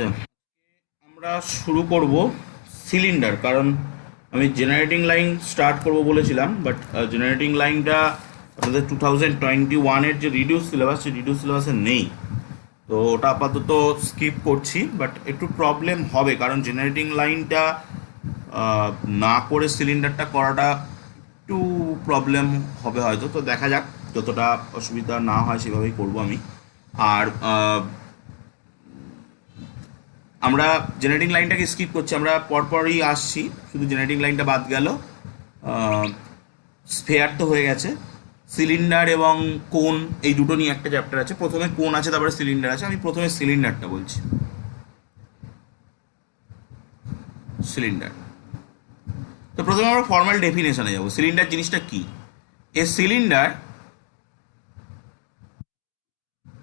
আছে। আমরা শুরু করব সিলিন্ডার, কারণ আমি জেনারেটিং লাইন স্টার্ট করব বলেছিলাম, বাট জেনারেটিং লাইনটা আপনাদের 2021-এর যে রিডিউস সিলেবাস, সেই রিডিউস সিলেবাসে নেই। তো ওটা আপাতত স্কিপ করছি, বাট একটু প্রবলেম হবে, কারণ জেনারেটিং লাইনটা না করে সিলিন্ডারটা করাটা একটু প্রবলেম হবে হয়তো। তো দেখা যাক, যতটা অসুবিধা না হয় সেভাবেই করব আমি। আর আমরা জেনারেটিং লাইনটাকে স্কিপ করছি, আমরা পরপরই আসছি, শুধু জেনারেটিং লাইনটা বাদ গেল। স্ফেয়ার তো হয়ে গেছে, সিলিন্ডার এবং কোন এই দুটো নিয়ে একটা চ্যাপ্টার আছে। প্রথমে কোন আছে, তারপরে সিলিন্ডার আছে। আমি প্রথমে সিলিন্ডারটা বলছি। সিলিন্ডার, তো প্রথমে আমরা ফর্মাল ডেফিনেশনে যাব। সিলিন্ডার জিনিসটা কি? A cylinder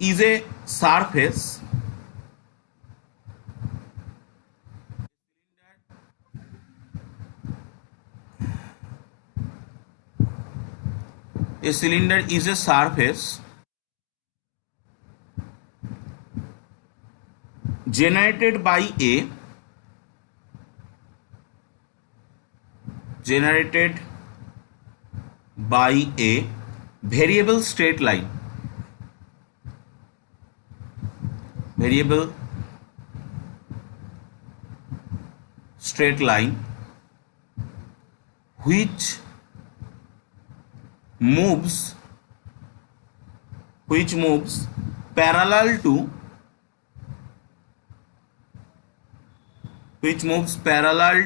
is a surface a cylinder is a surface generated by a variable straight line, variable straight line which moves parallel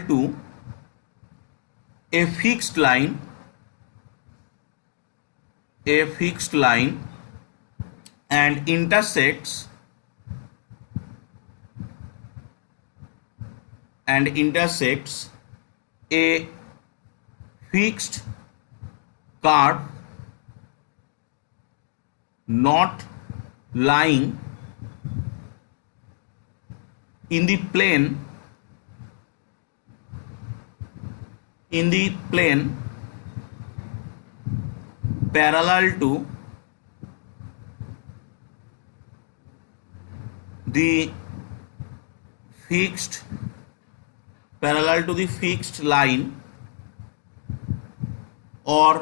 to a fixed line and intersects a fixed curve not lying in the plane parallel to the fixed line or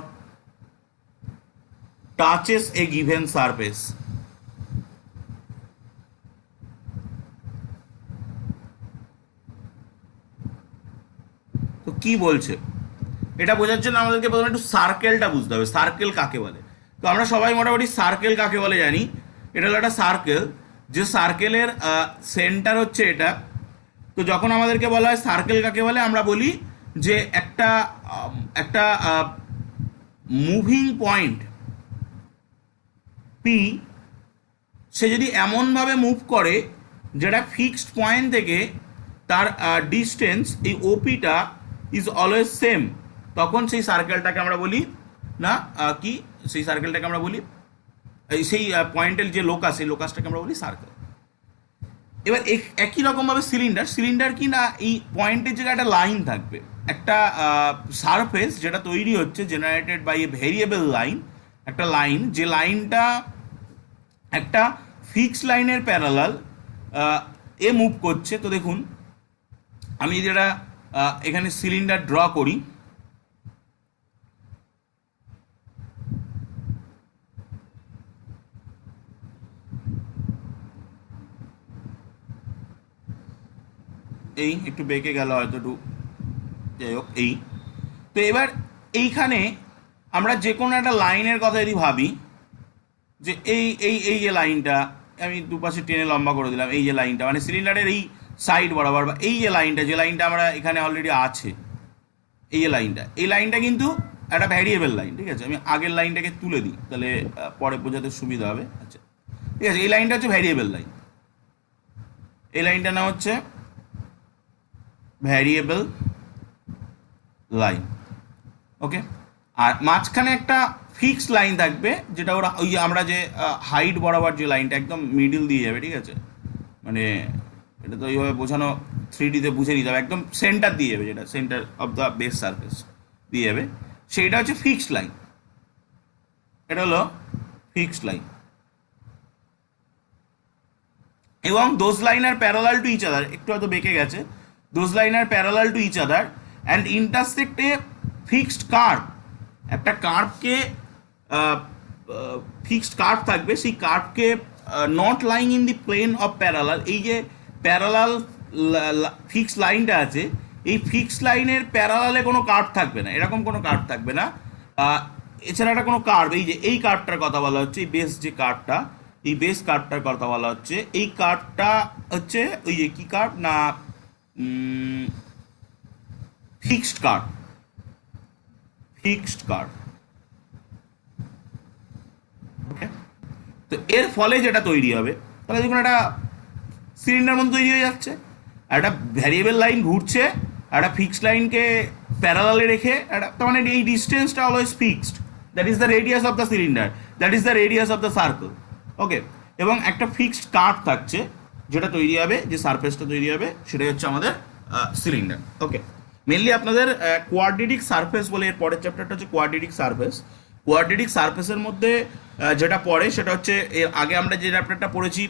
touches a given surface. তো কি বলছে এটা বোঝার জন্য আমাদেরকে প্রথমে একটু সার্কেলটা বুঝতে হবে। সার্কেল কাকে বলে? তো আমরা সবাই মোটামুটি সার্কেল কাকে বলে জানি। এটা হলো একটা সার্কেল, যে সার্কেলের সেন্টার হচ্ছে এটা। তো যখন আমাদেরকে বলা হয় সার্কেল কাকে বলে, আমরা বলি যে একটা মুভিং পয়েন্ট পি, সে যদি এমনভাবে মুভ করে যেটা ফিক্সড পয়েন্ট থেকে তার ডিস্টেন্স এই ওপিটা ইজ অলওয়েজ সেম, তখন সেই সার্কেলটাকে আমরা বলি না কি, সেই সার্কেলটাকে আমরা বলি সেই পয়েন্টের যে লোকাস, সেই লোকাসটাকে আমরা বলি সার্কেল। এবার একই রকমভাবে সিলিন্ডার কি না, এই পয়েন্টের জায়গায় একটা লাইন থাকবে, একটা সারফেস যেটা তৈরি হচ্ছে generated by a variable line, একটা লাইন, যে লাইনটা একটা ফিক্সড লাইনের প্যারালাল এ মুভ করছে। তো দেখুন, আমি যেটা এখানে সিলিন্ডার ড্র করি, এই একটু বেঁকে গেল হয়তো, একটু যাই হোক। এই তো এবার এইখানে আমরা যে কোনো একটা লাইনের কথা যদি ভাবি, যে এই এই এই যে লাইনটা আমি দুপাশে টেনে লম্বা করে দিলাম, এই যে লাইনটা মানে সিলিন্ডারের এই সাইড বরাবর, বা এই যে লাইনটা, যে লাইনটা আমরা এখানে অলরেডি আছে, এই যে লাইনটা, এই লাইনটা কিন্তু একটা ভ্যারিয়েবল লাইন। ঠিক আছে, আমি আগের লাইনটাকে তুলে দিই, তাহলে পরে বোঝাতে সুবিধা হবে। আচ্ছা, ঠিক আছে, এই লাইনটা হচ্ছে ভ্যারিয়েবল লাইন, এই লাইনটার নাম হচ্ছে ভ্যারিয়েবল লাইন। ওকে, আর মাঝখানে একটা ফিক্সড লাইন থাকবে, যেটা ওরা ওই আমরা যে হাইট বরাবর যে লাইনটা একদম মিডিল দিয়ে যাবে। ঠিক আছে, মানে এটা তো এইভাবে বোঝানো, 3D-তে বুঝে নিতে হবে, একদম সেন্টার দিয়ে যাবে, যেটা centre of the base surface দিয়ে যাবে, সেইটা হচ্ছে ফিক্সড লাইন। এটা হলো ফিক্সড লাইন। এবং those line are parallel to each other, একটু হয়তো বেঁকে গেছে, those line are parallel to each other and intersect a fixed curve. একটা কার্ভকে ফিক্সড কার্ভ থাকবে, সেই কার্ভকে not lying in the plane of parallel. এই যে প্যারালাল ফিক্সড লাইনটা আছে, এই ফিক্সড লাইনের প্যারালালে কোনো কার্ভ থাকবে না, এরকম কোনো কার্ভ থাকবে না। এছাড়া একটা কোনো কার্ভ, এই যে এই কার্ভটার কথা বলা হচ্ছে, এই বেস যে কার্ভটা, এই বেস কার্ভটার কথা বলা হচ্ছে, এই কার্ভটা হচ্ছে ওই যে কি কার্ভ না, ফিক্সড কার্ভ, ফিক্সড কার্ভ। ওকে, তো এর ফলে যেটা তৈরি হবে, তাহলে দেখুন একটা সিলিন্ডার মতো তৈরি হয়ে যাচ্ছে, একটা ভ্যারিয়েবল লাইন ঘুরছে, একটা ফিক্সড লাইনকে প্যারালালে রেখে একটা, তার মানে এই ডিস্টেন্সটা always fixed, that is the radius of the cylinder, that is the radius of the circle. Okay, এবং একটা ফিক্সড কার্ভ থাকছে, যেটা তৈরি হবে, যে সারফেসটা তৈরি হবে, সেটাই হচ্ছে আমাদের সিলিন্ডার। ওকে, মেনলি আপনাদের কোয়াড্রেটিক সারফেস বলে এর পরের চ্যাপ্টারটা হচ্ছে কোয়াড্রেটিক সারফেস। কোয়াড্রেটিক সারফেসের মধ্যে যেটা পড়ে সেটা হচ্ছে, এর আগে আমরা যে চ্যাপ্টারটা পড়েছি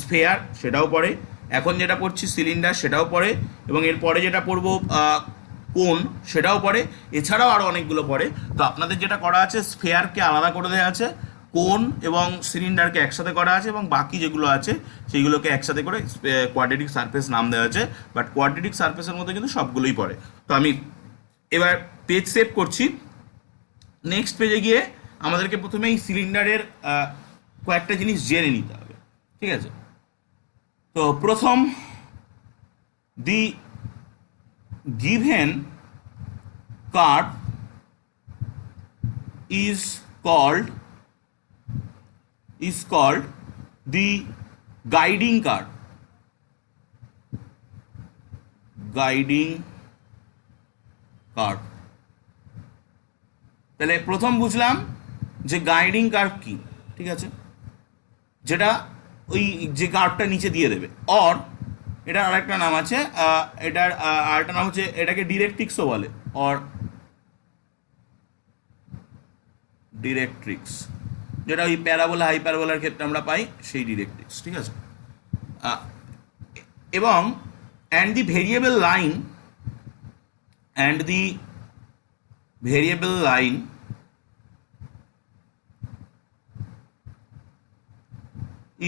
স্ফেয়ার, সেটাও পড়ে, এখন যেটা পড়ছি সিলিন্ডার, সেটাও পড়ে, এবং এরপরে যেটা পড়বো কোন, সেটাও পড়ে, এছাড়াও আরও অনেকগুলো পড়ে। তো আপনাদের যেটা করা আছে, স্ফেয়ারকে আলাদা করে দেওয়া আছে, কোন এবং সিলিন্ডারকে একসাথে করা আছে, এবং বাকি যেগুলো আছে সেইগুলোকে একসাথে করে কোয়াড্রেটিক সারফেস নাম দেওয়া আছে। বাট কোয়াড্রেটিক সারফেসের মধ্যে কিন্তু সবগুলোই পড়ে। তো আমি এবার পেজ সেভ করছি। নেক্সট পেজে গিয়ে আমাদেরকে প্রথমে এই সিলিন্ডারের কয়েকটা জিনিস জেনে নিতে হবে, ঠিক আছে? তো প্রথম, দি given curve is called the guiding curve, guiding curve। তাহলে প্রথম বুঝলাম যে গাইডিং কার্ভ কি, ঠিক আছে, যেটা ওই যে কার্ভটা নিচে দিয়ে দেবে। অর এটার আরেকটা নাম আছে, এটার আরেকটা নাম হচ্ছে, এটাকে ডিরেক্ট্রিক্সও বলে, অর ডিরেক্ট্রিক্স, যেটা ওই প্যারাবোলা হাইপারবোলার ক্ষেত্রে আমরা পাই, সেই ডিরেক্ট্রিক্স, ঠিক আছে। এবং and the variable line, and the variable line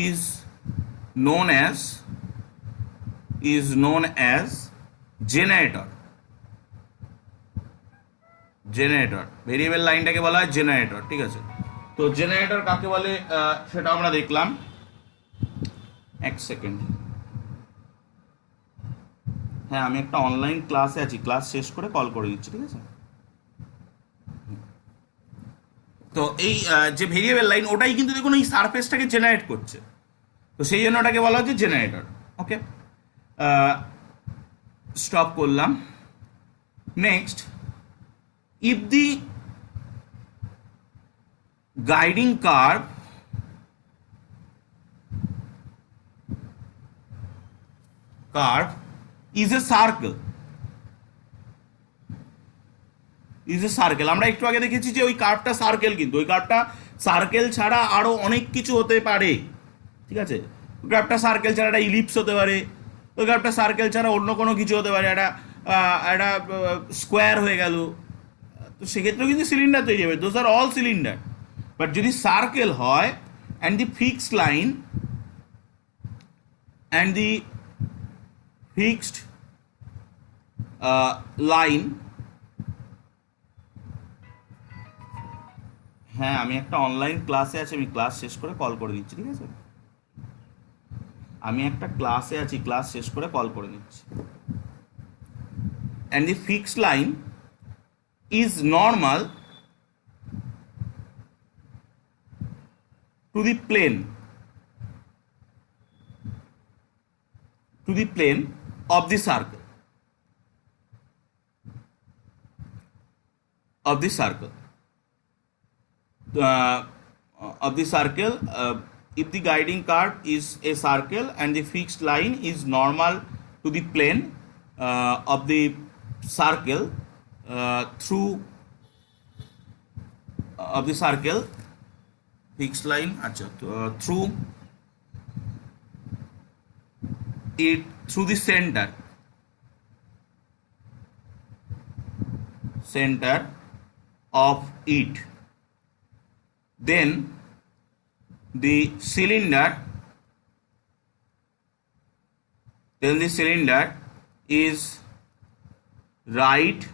is known as generator, generator. Variable লাইনটাকে বলা হয় জেনারেটর, ঠিক আছে। তো জেনারেটর কাকে বলে সেটা আমরা দেখলাম। এক সেকেন্ড, হ্যাঁ আমি একটা অনলাইন ক্লাসে আছি, ক্লাস শেষ করে কল করে দিচ্ছি, ঠিক আছে। তো এই যে ভেরিয়েবল লাইন, ওটাই কিন্তু দেখুন এই সারফেসটাকে জেনারেট করছে, তো সেই জন্য ওটাকে বলা হচ্ছে জেনারেটর। ওকে, স্টপ করলাম। Next, if the guiding curve is a circle, আমরা একটু আগে দেখেছি যে ওই কার্ভটা সার্কেল, কিন্তু ওই কার্ভটা সার্কেল ছাড়া আরো অনেক কিছু হতে পারে, ঠিক আছে। ওই কার্ভটা সার্কেল ছাড়া একটা ইলিপস হতে পারে, ওই কার্ভটা সার্কেল ছাড়া অন্য কোনো কিছু হতে পারে, একটা একটা স্কোয়ার হয়ে গেল, তো সেক্ষেত্রেও কিন্তু সিলিন্ডার তৈরি হবে, those are all cylinder. But যদি সার্কেল হয় and the fixed line, and the fixed line, হ্যাঁ আমি একটা অনলাইন ক্লাসে আছি, আমি ক্লাস শেষ করে কল করে দিচ্ছি, ঠিক আছে। আমি একটা ক্লাসে আছি, ক্লাস শেষ করে কল করে দিচ্ছি। And the fixed line is normal to the plane, of the circle, of the circle, if the guiding curve is a circle and the fixed line is normal to the plane of the circle, through of the circle, fixed line, acha, through it through the center of it. Then the cylinder is right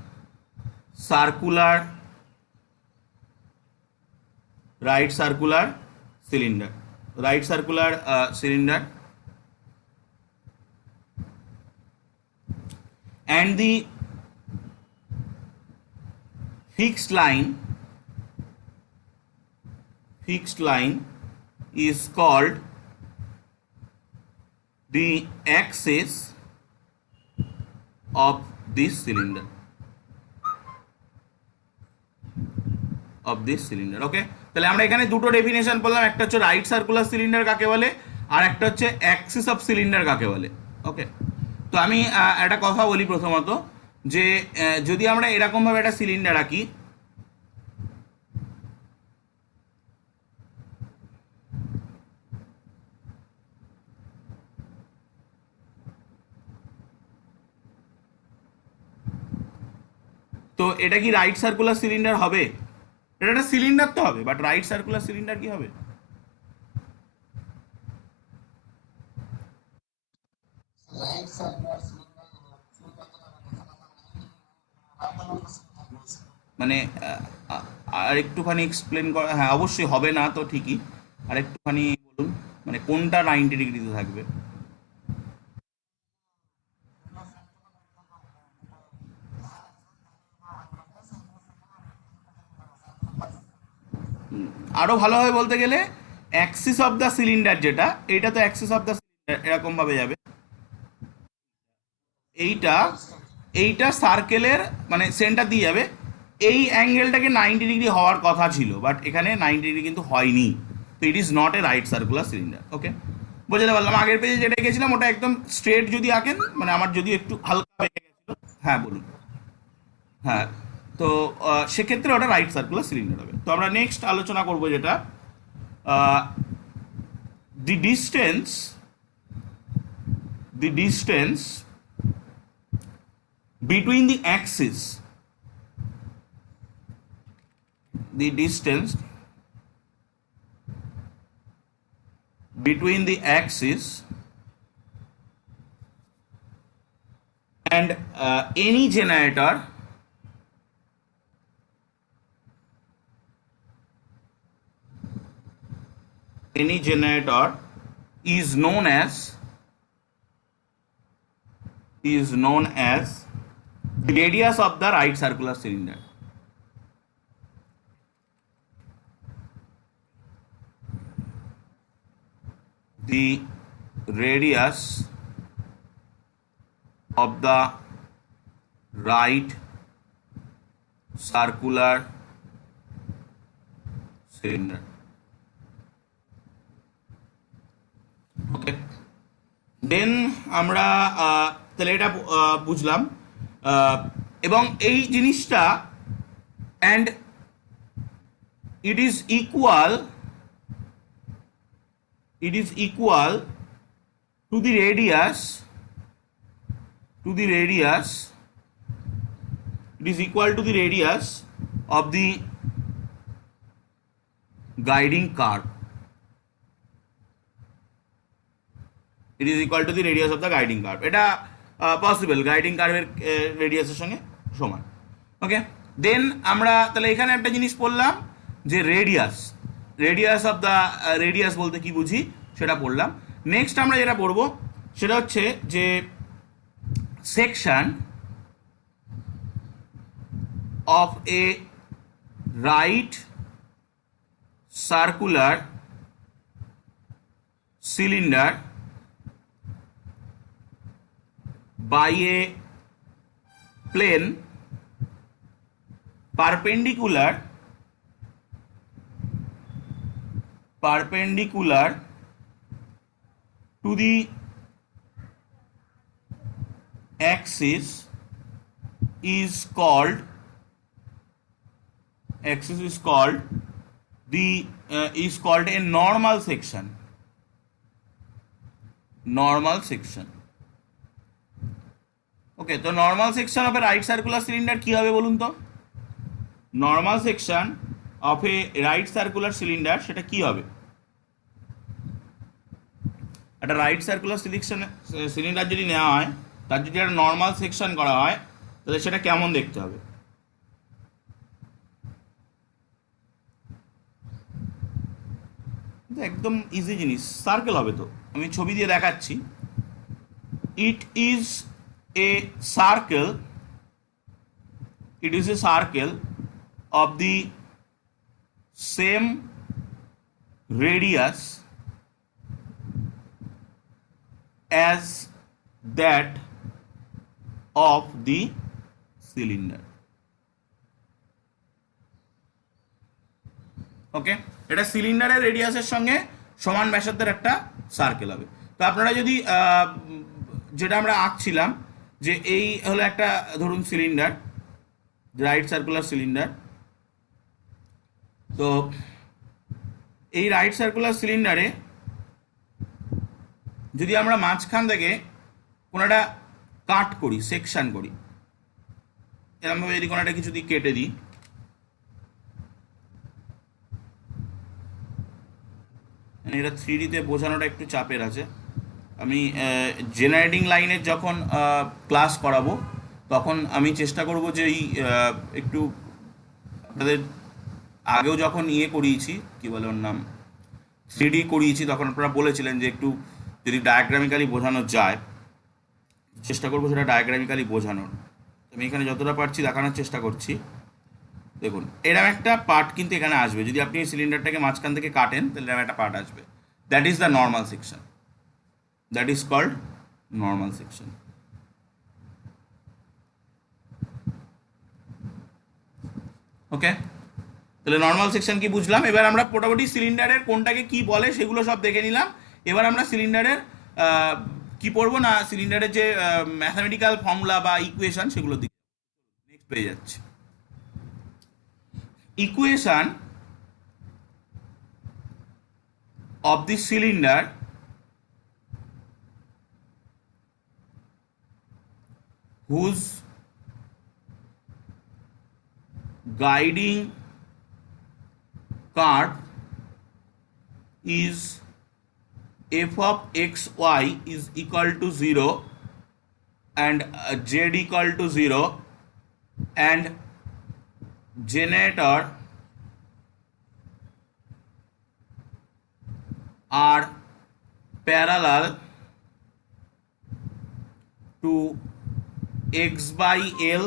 circular cylinder, and the fixed line is called the axis of this cylinder. ওকে, তাহলে আমরা এখানে দুটো definition বললাম, একটা হচ্ছে right circular cylinder কাকে বলে, আর একটা হচ্ছে অ্যাক্সিস অফ সিলিন্ডার কাকে বলে। ওকে, তো আমি একটা কথা বলি প্রথমত, যে যদি আমরা এরকম ভাবে একটা সিলিন্ডার আঁকি, তো এটা কি রাইট সার্কুলার সিলিন্ডার হবে? এটা একটা সিলিন্ডার তো হবে, বাট রাইট সার্কুলার সিলিন্ডার কি হবে? মানে আর একটুখানি এক্সপ্লেন করা, হ্যাঁ অবশ্যই হবে না তো ঠিকই, আর একটুখানি বলুন মানে কোনটা 90 ডিগ্রিতে থাকবে? আরো ভালোভাবে বলতে গেলে অ্যাক্সিস অফ দ্য সিলিন্ডার, যেটা এটা তো অ্যাক্সিস অফ দ্য সিলিন্ডার এরকম ভাবে যাবে, এইটা এইটা সার্কেলের মানে সেন্টার দিয়ে যাবে, এই অ্যাঙ্গেলটাকে 90 ডিগ্রি হওয়ার কথা ছিল, বাট এখানে 90 ডিগ্রি কিন্তু হয়নি, তো it is not a right circular cylinder. Okay, বোঝাতে পারলাম? আগের পেজে যেটা গেছিলাম ওটা একদম স্ট্রেট যদি আঁকেন, মানে আমার যদি একটু হালকা হয়ে গেছিল, হ্যাঁ বলুন, হ্যাঁ, তো সেক্ষেত্রে ওটা রাইট সার্কুলার সিলিন্ডার হবে। তো আমরা নেক্সট আলোচনা করব যেটা দি distance between the axis the distance between the axis and any generator is known as the radius of the right circular cylinder. The radius of the right circular cylinder. Okay, দেন আমরা তাহলে এটা বুঝলাম, এবং এই জিনিসটা and it is equal to the radius of the guiding curve. It is equal to the radius of the guiding curve. এটা possible, guiding কার্ভের রেডিয়াসের সঙ্গে সমান। ওকে, দেন আমরা তাহলে এখানে একটা জিনিস পড়লাম যে রেডিয়াস অফ দ্য রেডিয়াস বলতে কি বুঝি সেটা পড়লাম। নেক্সট আমরা যেটা পড়বো সেটা হচ্ছে যে section of A right circular cylinder by a plane perpendicular to the axis is called a normal section. ওকে, তো normal section of A right circular cylinder কি হবে বলুন তো? Normal section of A right circular cylinder সেটা কি হবে? একটা right circular cylinder যদি নেওয়া হয়, তার যদি একটা নর্মাল সেকশন করা হয়, তাহলে সেটা কেমন দেখতে হবে? একদম ইজি জিনিস, সার্কেল হবে। তো আমি ছবি দিয়ে দেখাচ্ছি। ইট is A circle, it is a circle of the same radius as that of the cylinder. ওকে, এটা সিলিন্ডারের রেডিয়াসের সঙ্গে সমান ব্যাসার্ধের একটা সার্কেল হবে। তো আপনারা যদি যেটা আমরা আঁকছিলাম, যে এই হলো একটা ধরুন সিলিন্ডার, রাইট সার্কুলার সিলিন্ডার। তো এই রাইট সার্কুলার সিলিন্ডারে যদি আমরা মাঝখান থেকে কোনো একটা কাট করি, সেকশন করি, এরকমভাবে যদি কোনো একটা কিছু দিয়ে কেটে দিই, এটা 3D-তে বোঝানোটা একটু চাপের আছে। আমি জেনারেটিং লাইনের যখন ক্লাস করাবো, তখন আমি চেষ্টা করব যে এই একটু আপনাদের আগেও যখন করিয়েছি, কি বলে ওর নাম, 3D করিয়েছি, তখন আপনারা বলেছিলেন যে একটু যদি ডায়াগ্রামিক্যালি বোঝানো যায়, চেষ্টা করবো সেটা ডায়াগ্রামিক্যালি বোঝানোর। আমি এখানে যতটা পারছি দেখানোর চেষ্টা করছি। দেখুন, এরকম একটা পার্ট কিন্তু এখানে আসবে। যদি আপনি সিলিন্ডারটাকে মাঝখান থেকে কাটেন, তাহলে এরকম একটা পার্ট আসবে। That is the normal section, that is called normal section. Okay, তাহলে নর্মাল সেকশন কি বুঝলাম। এবার আমরা মোটামুটি সিলিন্ডারের কোনটাকে কি বলে সেগুলো সব দেখে নিলাম। এবার আমরা সিলিন্ডারের কি পড়বো না, সিলিন্ডারের যে ম্যাথামেটিক্যাল ফর্মুলা বা ইকুয়েশন, সেগুলো দিকে নেক্সট পেয়ে যাচ্ছে। Equation of the cylinder whose guiding curve is f of xy is equal to 0 and z equal to 0 and generator are parallel to x by L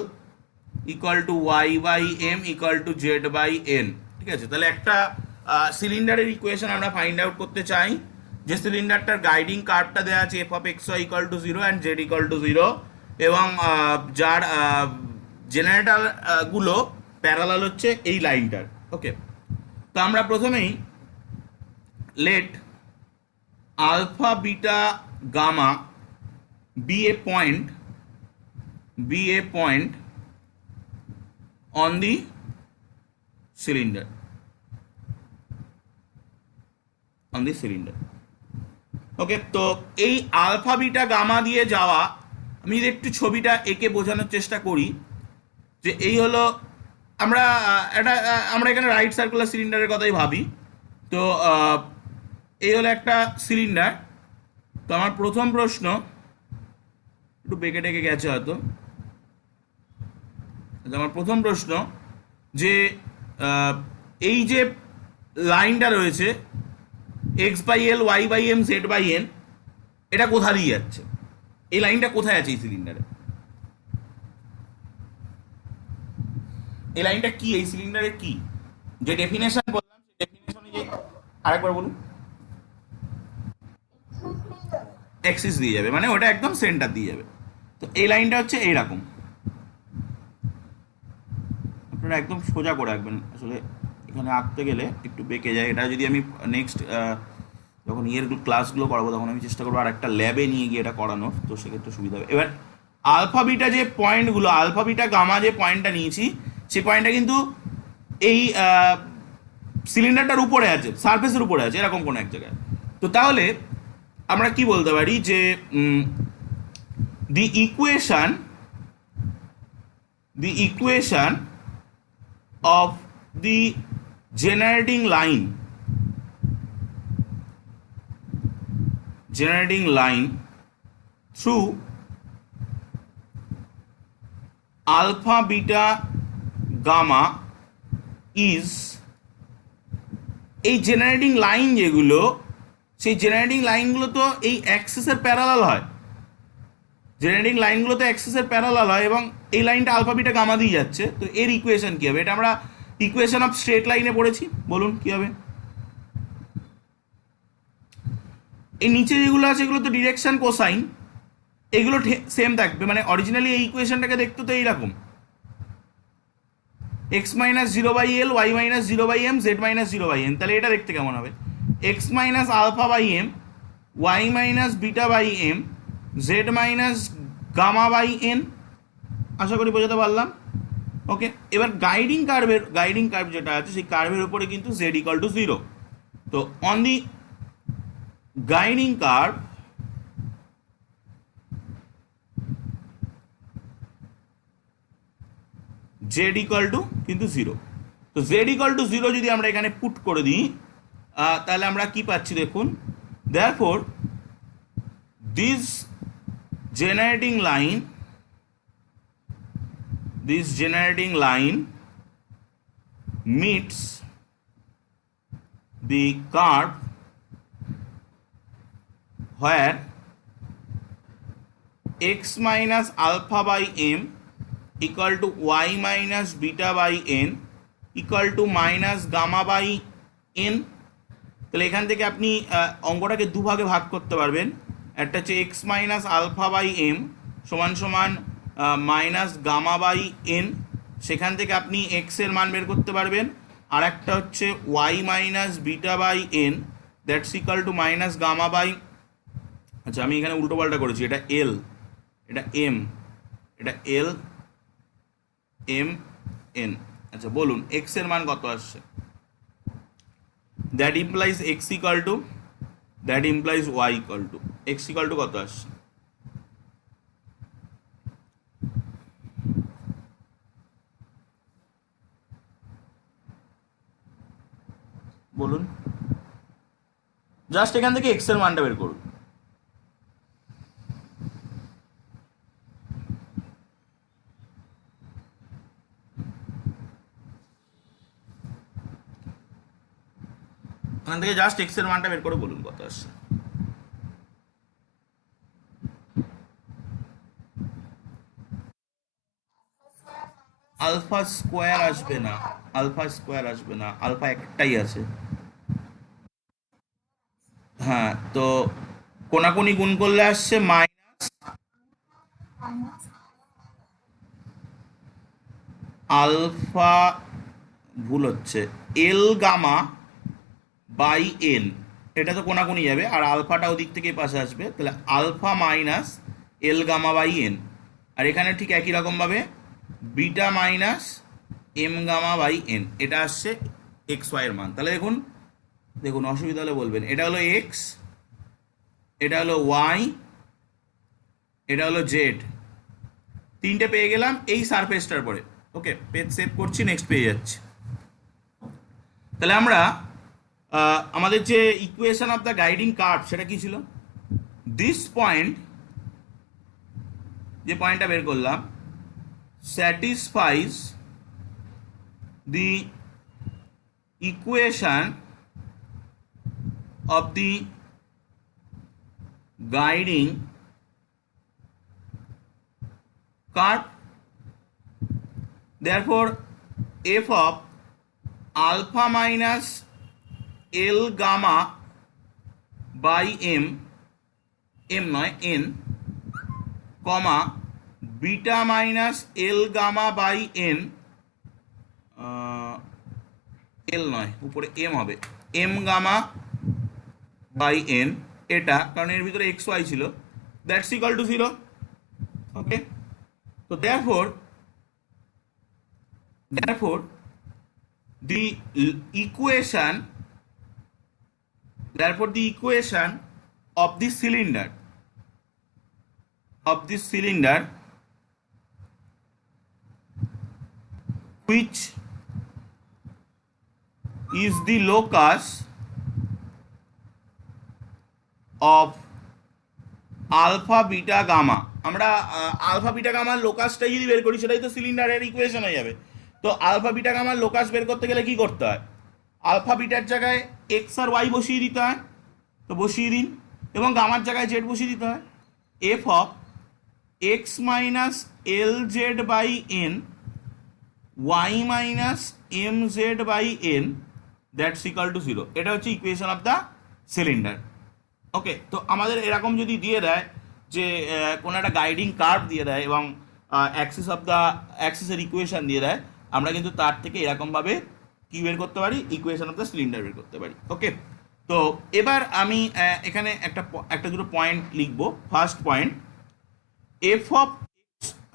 equal to y by m equal to z by n. ঠিক আছে, তাহলে একটা সিলিন্ডারের equation আমরা find out করতে চাই, যে সিলিন্ডারটার guiding কার্ভটা দেওয়া আছে f of x y equal to 0 and z equal to 0, এবং যার জেনারেটর গুলো প্যারালাল হচ্ছে এই লাইনটার। ওকে, তো আমরা প্রথমেই let alpha beta gamma be a point on the cylinder, okay. তো এই আলফা বিটা গামা দিয়ে যাওয়া, আমি যদি একটু ছবিটা এঁকে বোঝানোর চেষ্টা করি, যে এই হলো আমরা এখানে রাইট সার্কুলার সিলিন্ডারের কথাই ভাবি। তো এই হলো একটা সিলিন্ডার। তো আমার প্রথম প্রশ্ন, একটু বেঁকে টেকে গেছে হয়তো, আমার প্রথম প্রশ্ন যে এই যে লাইনটা রয়েছে x by l y by m z by n, এটা কোথা দিয়ে যাচ্ছে? এই লাইনটা কোথায় আছে এই সিলিন্ডারে? এই লাইনটা কি এই সিলিন্ডারে কি? যে ডেফিনেশন বললাম, সেই ডেফিনেশন অনুযায়ী আরেকবার বলুন। অ্যাক্সিস দিয়ে যাবে, মানে ওটা একদম সেন্টার দিয়ে যাবে। তো এই লাইনটা হচ্ছে এইরকম, আপনারা একদম সোজা করে রাখবেন। আসলে এখানে আঁকতে গেলে একটু বেঁকে যায়। এটা যদি আমি নেক্সট যখন ক্লাসগুলো করাবো, তখন আমি চেষ্টা করবো আর একটা ল্যাবে নিয়ে গিয়ে এটা করানোর, তো সেক্ষেত্রে সুবিধা হবে। এবার আলফা বিটা যে পয়েন্টগুলো, আলফা বিটা গামা যে পয়েন্টটা নিয়েছি, সেই পয়েন্টটা কিন্তু এই সিলিন্ডারটার উপরে আছে, সারফেসের উপরে আছে, এরকম কোনো এক জায়গায়। তো তাহলে আমরা কি বলতে পারি, যে দি equation the equation of the generating line through alpha beta gamma is, এই জেনারেটিং লাইন যেগুলো, সেই জেনারেটিং লাইনগুলো তো এই অ্যাক্সিসের প্যারালাল হয়, জেনারেটিং লাইনগুলো তো অ্যাক্সিসের প্যারালাল হয় এবং এই লাইনটা আলফা বিটা গামা দিয়ে যাচ্ছে। তো এর ইকুয়েশন কী হবে? এটা আমরা ইকুয়েশন অফ স্ট্রেট লাইনে পড়েছি, বলুন কী হবে? এই নিচে যেগুলো আছে এগুলো তো ডিরেকশন কোসাইন, এগুলো সেম থাকবে, মানে অরিজিনালি এই ইকুয়েশনটাকে দেখতে তো এইরকম, x minus zero by l, y minus zero by m, z minus zero by n. তাহলে এটা দেখতে কেমন হবে? X minus alpha by m, y minus beta by m, z minus gamma by n. আশা করি বোঝাতে পারলাম। ওকে, এবার গাইডিং কার্ভ যেটা আছে সেই কার্ভের উপরে কিন্তু জেড ইকাল টু জিরো। তো on the guiding curve Z equal to কিন্তু জিরো। তো জেড ইকাল টু জিরো যদি আমরা এখানে পুট করে দিই তাহলে আমরা কি পাচ্ছি দেখুন, therefore this generating line meets the curve where x minus alpha by m equal to y minus beta by n equal to minus gamma by n। তাহলে এখান থেকে আপনি অঙ্কটাকে দুভাগে ভাগ করতে পারবেন। একটা হচ্ছে x minus alpha by m সমান সমান মাইনাস গামা বাই এন, সেখান থেকে আপনি এক্স এর মান বের করতে পারবেন। আর একটা হচ্ছে y minus beta by n that's equal to minus gamma by, আচ্ছা আমি এখানে উল্টো পাল্টা করেছি, এটা এল, এটা এম, এটা এল এম এন। আচ্ছা বলুন এক্স এর মান কত আসছে? That implies x equal to, that implies y equal to, x equal to কত আসছে? বলুন, জাস্ট এখান থেকে এক্স এর মানটা বের করুন। এখান থেকে জাস্ট এক্স এর মানটা বের করে বলুন কত আসছে। আলফা স্কোয়ার আসবে না, আলফা স্কোয়ার আসবে না, আলফা একটাই আছে। হ্যাঁ, তো কোনাকুনি গুণ করলে আসছে মাইনাস আলফা, ভুল হচ্ছে, এল গামা বাই এন, এটা তো কোনাকুনি যাবে আর আলফাটা ওদিক থেকে পাশে আসবে, তাহলে alpha minus l gamma by n. আর এখানে ঠিক একই রকমভাবে beta minus m gamma by n, এটা আসছে এক্স ওয়াই এর মান। তাহলে দেখুন দেখুন অসুবিধা হলে বলবেন, এটা হলো এক্স, এটা হলো ওয়াই, এটা হলো জেড, তিনটে পেয়ে গেলাম এই সারফেসটার পরে। ওকে, পেজ সেভ করছি, নেক্সট পেয়ে যাচ্ছি। তাহলে আমরা আমাদের যে equation of the guiding curve সেটা কি ছিল? দিস পয়েন্ট, যে পয়েন্টটা বের করলাম, স্যাটিসফাইজ দি equation of the guiding curve, therefore f of alpha minus L gamma by m, m নয় n, comma beta minus L gamma by n, L নয় উপরে m হবে, m gamma by n, এটা কারণ এর ভিতরে এক্স ওয়াই ছিল, that's equal two zero. ওকে, তো therefore the equation of the cylinder which is the locus of alpha beta gamma. আমরা আলফা বিটা গামার লোকাসটাই যদি বের করি সেটাই তো সিলিন্ডারের ইকুয়েশন হয়ে যাবে। তো আলফা বিটা গামার লোকাস বের করতে গেলে কি করতে হয়? আলফা বিটার জায়গায় এক্স আর ওয়াই বসিয়ে দিতে হয়, তো বসিয়ে দিন, এবং গামার জায়গায় জেড বসিয়ে দিতে হয়। F of x minus l z by n y minus m z by n that's equal to 0। এটা হচ্ছে equation of the cylinder. Okay, তো আমাদের এরকম যদি দিয়ে দেয় যে কোনো একটা গাইডিং কার্ভ দিয়ে দেয় এবং অ্যাক্সিসের ইকুয়েশন দিয়ে দেয়, আমরা কিন্তু তার থেকে এরকমভাবে কি বের করতে পারি? ইকুয়েশন অফ দ্য সিলিন্ডার বের করতে পারি। ওকে, তো এবার আমি এখানে একটা দুটো পয়েন্ট লিখবো। ফার্স্ট পয়েন্ট, এফ অফ,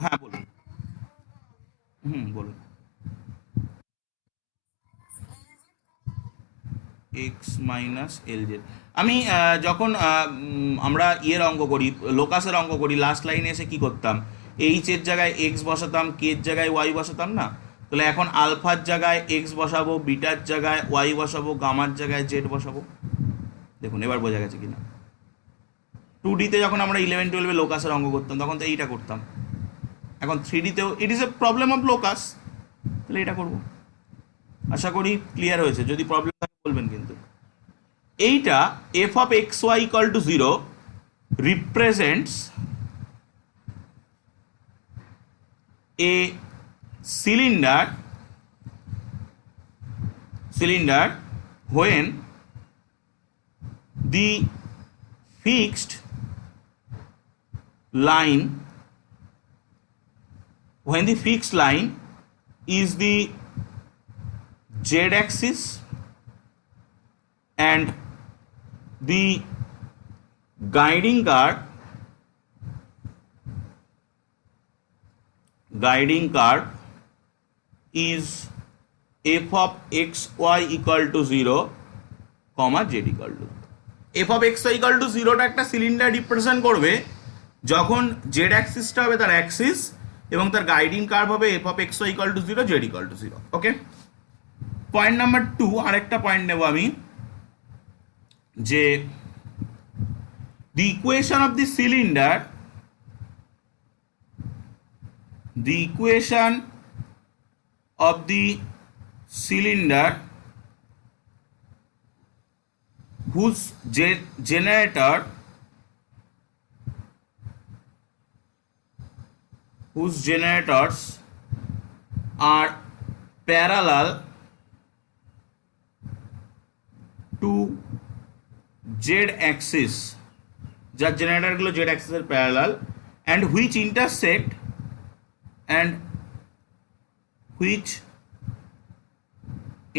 হ্যাঁ বলুন, বলুন। X minus l Z. আমি যখন আমরা ইয়ের অঙ্ক করি, লোকাসের অঙ্ক করি, লাস্ট লাইনে এসে কি করতাম? এইচ এর জায়গায় এক্স বসাতাম, কে এর জায়গায় ওয়াই বসাতাম না? তাহলে এখন আলফার জায়গায় এক্স বসাবো, বিটার জায়গায় ওয়াই বসাবো, গামার জায়গায় জেড বসাবো। দেখুন এবার বোঝা গেছে কিনা? 2D-তে যখন আমরা 11-12-এ লোকাসের অঙ্ক করতাম তখন তো এইটা করতাম। এখন 3D-তেও it is a problem of locus, তাহলে এটা করবো। আশা করি ক্লিয়ার হয়েছে। যদি প্রবলেম থাকে বলবেন কিন্তু। এইটা f of x y equal to 0 represents a cylinder when the fixed line is the z axis and the guiding card is f of x y equal to 0 comma z equal to f of x y equal to 0টা একটা cylinder represent করবে যখন z অ্যাক্সিসটা হবে তার Axis এবং তার guiding curve হবে f of x y equal to 0 z equal to 0। Okay, point number 2, আরেকটা point নেব আমি, যে the equation of the cylinder whose generators are parallel to z axis, যার জেনারেটরগুলো z axis-এর parallel, and which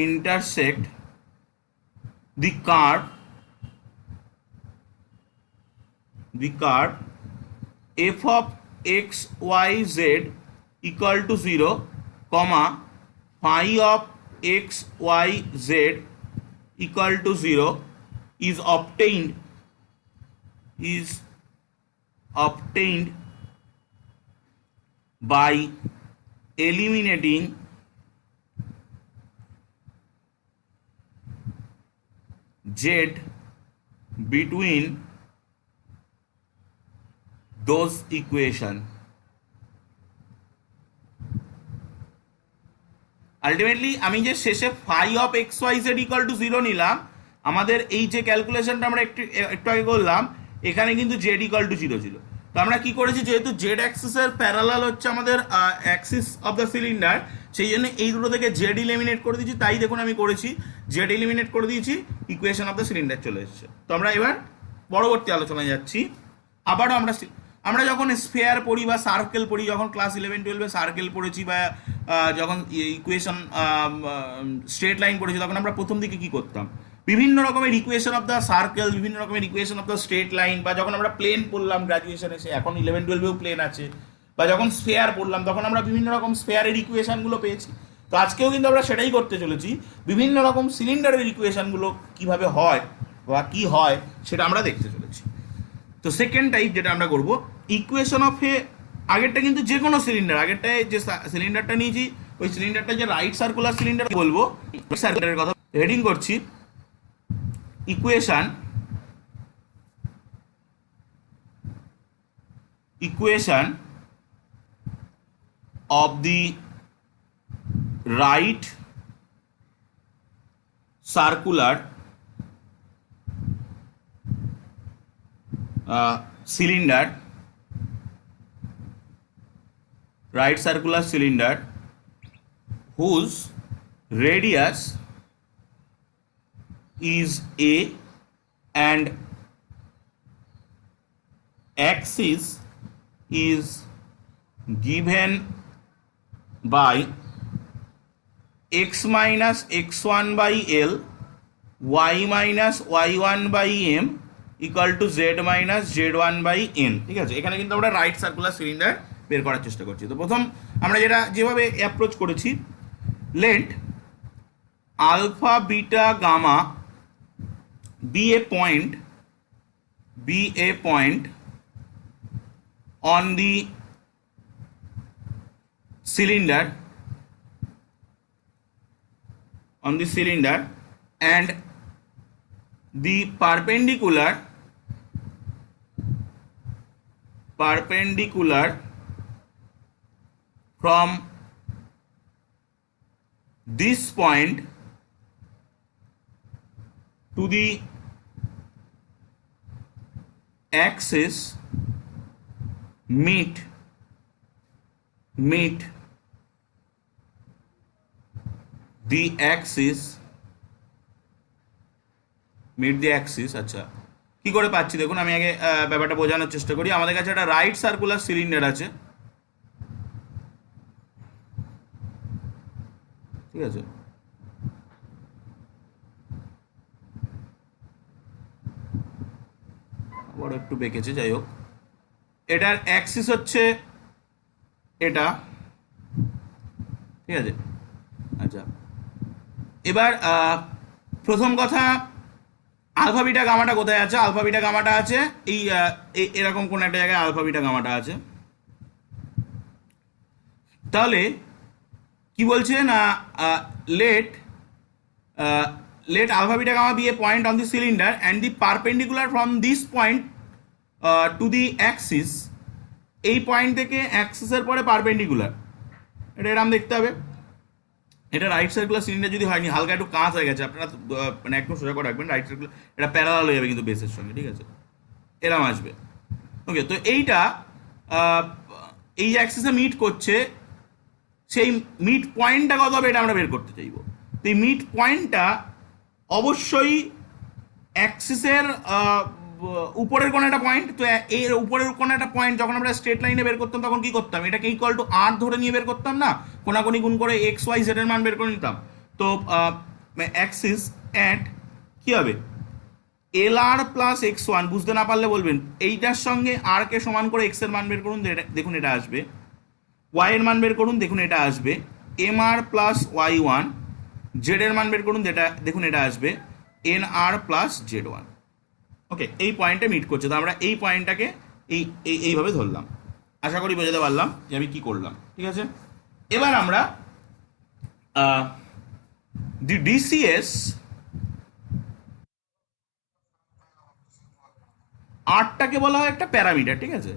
intersect the curve f of x y z equal to 0 comma phi of x y z equal to 0 is obtained by eliminating z between those equation। Ultimately আমি যে শেষে phi of x y z equal to 0 নিলাম, আমাদের এই যে ক্যালকুলেশনটা আমরা একটু আগে করলাম, এখানে কিন্তু জেড ইকুয়াল টু 0 ছিল। তো আমরা কি করেছি, যেহেতু জেড অ্যাক্সিসের প্যারালাল হচ্ছে আমাদের অ্যাক্সিস অফ দ্য সিলিন্ডার, সেই জন্য এই দুটো থেকে জেড ইলিমিনেট করে দিয়েছি। তাই দেখুন আমি করেছি, জেড ইলিমিনেট করে দিয়েছি, ইকুয়েশন অফ দ্য সিলিন্ডার চলে এসেছে। তো আমরা এবার পরবর্তী আলোচনায় যাচ্ছি। আবারও আমরা যখন স্ফেয়ার পড়ি বা সার্কেল পড়ি, যখন ক্লাস 11-12-এ সার্কেল পড়েছি বা যখন ইকুয়েশন স্ট্রেট লাইন পড়েছি, তখন আমরা প্রথম দিকে কি করতাম? বিভিন্ন রকমের ইকুয়েশন অফ দ্য সার্কেল, বিভিন্ন রকমের equation of the straight line, বা যখন আমরা প্লেন পড়লাম গ্রাজুয়েশনে, এসে এখন 11-12-এও প্লেন আছে, বা যখন স্ফেয়ার পড়লাম তখন আমরা বিভিন্ন রকম স্ফেয়ারের ইকুয়েশনগুলো পেয়েছি। তো আজকেও কিন্তু আমরা সেটাই করতে চলেছি, বিভিন্ন রকম সিলিন্ডারের ইকুয়েশনগুলো কিভাবে হয় বা কি হয় সেটা আমরা দেখতে চলেছি। তো সেকেন্ড টাইপ যেটা আমরা করবো, ইকুয়েশন অফ আগেরটা কিন্তু যে কোনো সিলিন্ডার, আগেরটায় যে সিলিন্ডারটা নিয়েছি ওই সিলিন্ডারটা যে রাইট সার্কুলার সিলিন্ডার বলবো, সার্কুলারের কথা হেডিং করছি equation of the right circular cylinder whose radius is a and axis is given by x minus x1 by L, y minus y1 by M equal to z minus z1 by n। ঠিক আছে, এখানে কিন্তু আমরা right circular cylinder বের করার চেষ্টা করছি। তো প্রথম আমরা যেভাবে অ্যাপ্রোচ করেছি, let alpha beta gamma be a point on the cylinder and the perpendicular from this point to the axis meet the axis। আচ্ছা, কি করে পাচ্ছি দেখুন, আমি আগে ব্যাপারটা বোঝানোর চেষ্টা করি। আমাদের কাছে একটা রাইট সার্কুলার সিলিন্ডার আছে, ঠিক আছে, বড় একটু বেঁকেছে, যাই হোক, এটার অ্যাক্সিস হচ্ছে এটা, ঠিক আছে। আচ্ছা, এবার প্রথম কথা, আলফা বিটা গামাটা কোথায় আছে? আলফা বিটা গামাটা আছে এই এরকম কোন একটা জায়গায় আলফা বিটা গামাটা আছে। তাহলে কি বলছে না, let alpha beta gamma be a point on the cylinder and the perpendicular from this point to the axis, এই পয়েন্ট থেকে অ্যাক্সিসের পরে পারপেন্ডিকুলার, এটা এরকম দেখতে হবে। এটা রাইট সার্কুলার সিলিন্ডার যদি হয়নি, হালকা একটু কাঁচ হয়ে গেছে, আপনারা মানে একদম সোজা করে রাখবেন, রাইট সার্কুলার এটা প্যারালাল হয়ে যাবে কিন্তু বেসের সঙ্গে, ঠিক আছে, এরকম আসবে। ওকে, তো এইটা এই অ্যাক্সিসে মিট করছে, সেই মিড পয়েন্টটা কত হবে এটা আমরা বের করতে চাইবো। তো এই মিড পয়েন্টটা অবশ্যই অ্যাক্সিসের উপরের কোনো একটা পয়েন্ট। তো এর উপরের কোনো একটা পয়েন্ট যখন আমরা স্ট্রেট লাইনে বের করতাম তখন কি করতাম, এটাকে ইকুয়াল টু আর ধরে নিয়ে বের করতাম না, কোনাকুনি গুণ করে এক্স ওয়াই জেড এর মান বের করে নিতাম। তো অ্যাক্সিস অ্যাট কি হবে, এল আর প্লাস এক্স ওয়ান, বুঝতে না পারলে বলবেন, এইটার সঙ্গে আর কে সমান করে এক্স এর মান বের করুন, দেখুন এটা আসবে, ওয়াই এর মান বের করুন, দেখুন এটা আসবে, M r plus y one, Z এর মান বের করুন, দেখুন এটা আসবে, N r plus z one. ওকে, এই পয়েন্টে মিট করছে, তো আমরা এই পয়েন্টটাকে এইভাবে ধরলাম। আশা করি বোঝাতে পারলাম যে আমি কি করলাম, ঠিক আছে। এবার আমরা দি ডিসিএস আরটাকে বলা হয় একটা প্যারামিটার, ঠিক আছে।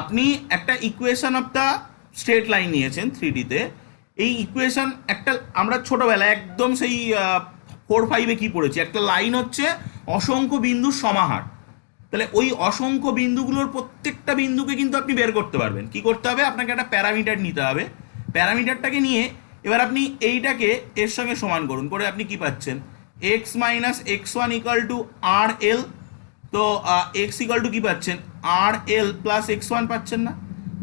আপনি একটা equation of the straight line নিয়েছেন 3D-তে, এই ইকুয়েশন একটা আমরা ছোটবেলায় একদম সেই 4-5-এ কি পড়েছি, একটা লাইন হচ্ছে অসংখ্য বিন্দুর সমাহার। তাহলে ওই অসংখ্য বিন্দুগুলোর প্রত্যেকটা বিন্দুকে কিন্তু আপনি বের করতে পারবেন। কি করতে হবে, আপনাকে একটা প্যারামিটার নিতে হবে, প্যারামিটারটাকে নিয়ে এবার আপনি এইটাকে এর সঙ্গে সমান করুন, করে আপনি কি পাচ্ছেন, x minus x one equal to r l. তো এক্স ইকাল টু কি পাচ্ছেন, r l plus x one পাচ্ছেন না,